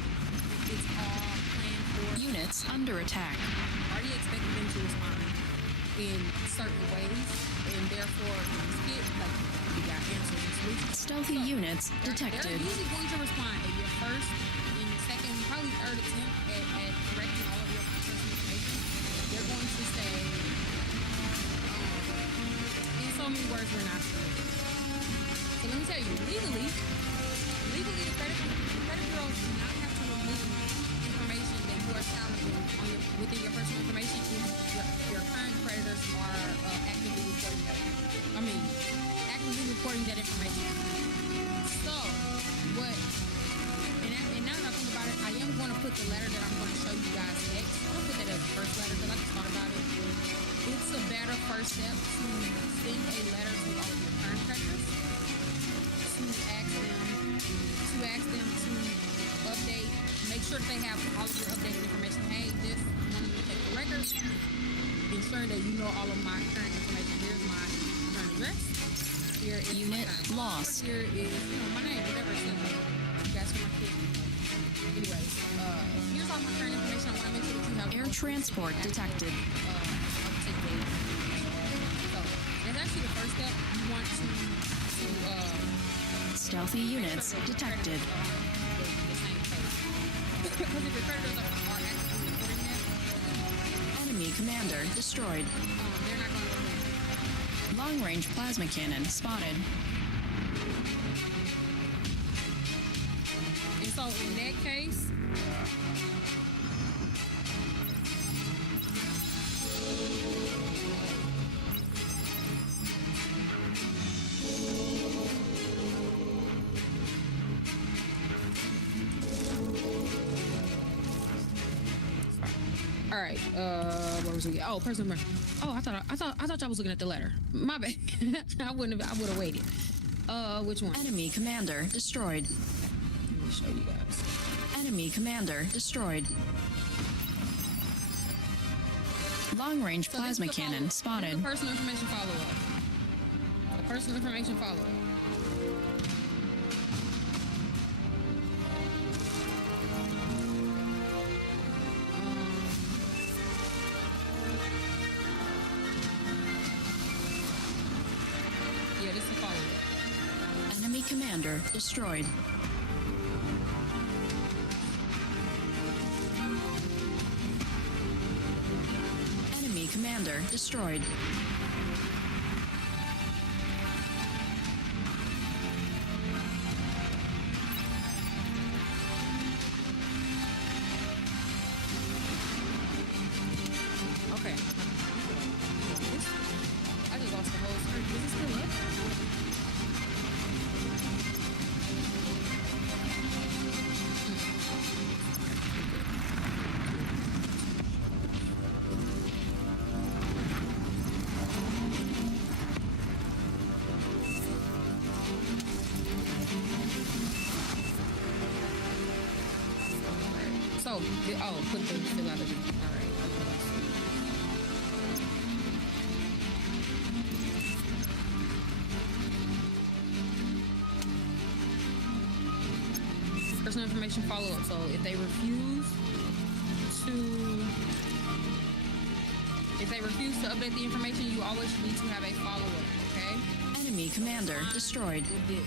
it's all planned for. Units under attack. Already expecting them to respond in certain ways, and therefore you got answers and solutions. Stealthy units detected. They're usually going to respond at your first and second, probably third attempt at correcting all of your personal information. They're going to say, in so many words, we're not sure. So let me tell you, legally, the credit bureaus do not have to remove information that you are challenging within your personal information if your current creditors are actively reporting that information. So, and now that I think about it, I am going to put the letter that I'm going to show you guys next. I'm going to put that as the first letter because I just thought about it. It's a better first step to send a letter to all of your current creditors to ask them to update, make sure that they have all of your updated information. Hey, this one to take the records, ensuring that you know all of my current information. Here's my current address. Here is unit lost. Here is my name, whatever it says. You guys can my kids. Anyways, here's all my current information. I want to make sure that you have air transport detected. So that's actually the first step. You want to stealthy units detected. Enemy commander destroyed. They're not going to remove. Long-range plasma cannon spotted. And so in that case, all right, where was we? Oh, personal number. Oh, I thought y'all was looking at the letter. My bad. I would have waited. Which one? Enemy commander destroyed. Let me show you guys. Enemy commander destroyed. Long-range So this is plasma the cannon follow-up. spotted. This is the personal information follow-up. The personal information follow-up. Yeah, this is the follow-up. Enemy commander destroyed. Enemy commander destroyed. Okay. I just lost the whole screen. Is it still up? So, put the fill out of it. All right. Personal information follow-up. So if they refuse to update the information, you always need to have a follow-up, okay? Enemy commander destroyed. With this.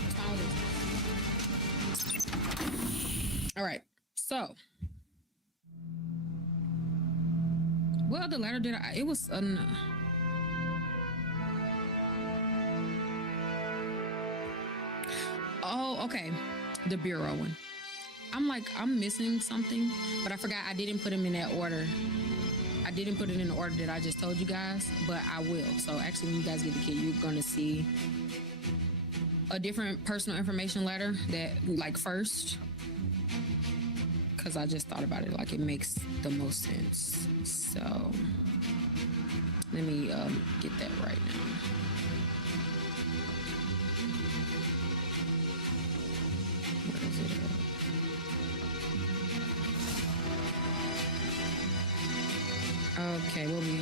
What's wrong with this? All right. So, what other letter did I? It was oh, okay. The bureau one. I'm missing something, but I forgot I didn't put them in that order. I didn't put it in the order that I just told you guys, but I will. So actually, when you guys get the kit, you're going to see a different personal information letter that, like, first, because I just thought about it, like, it makes the most sense. So let me get that right now. Where is it at? Okay, we'll be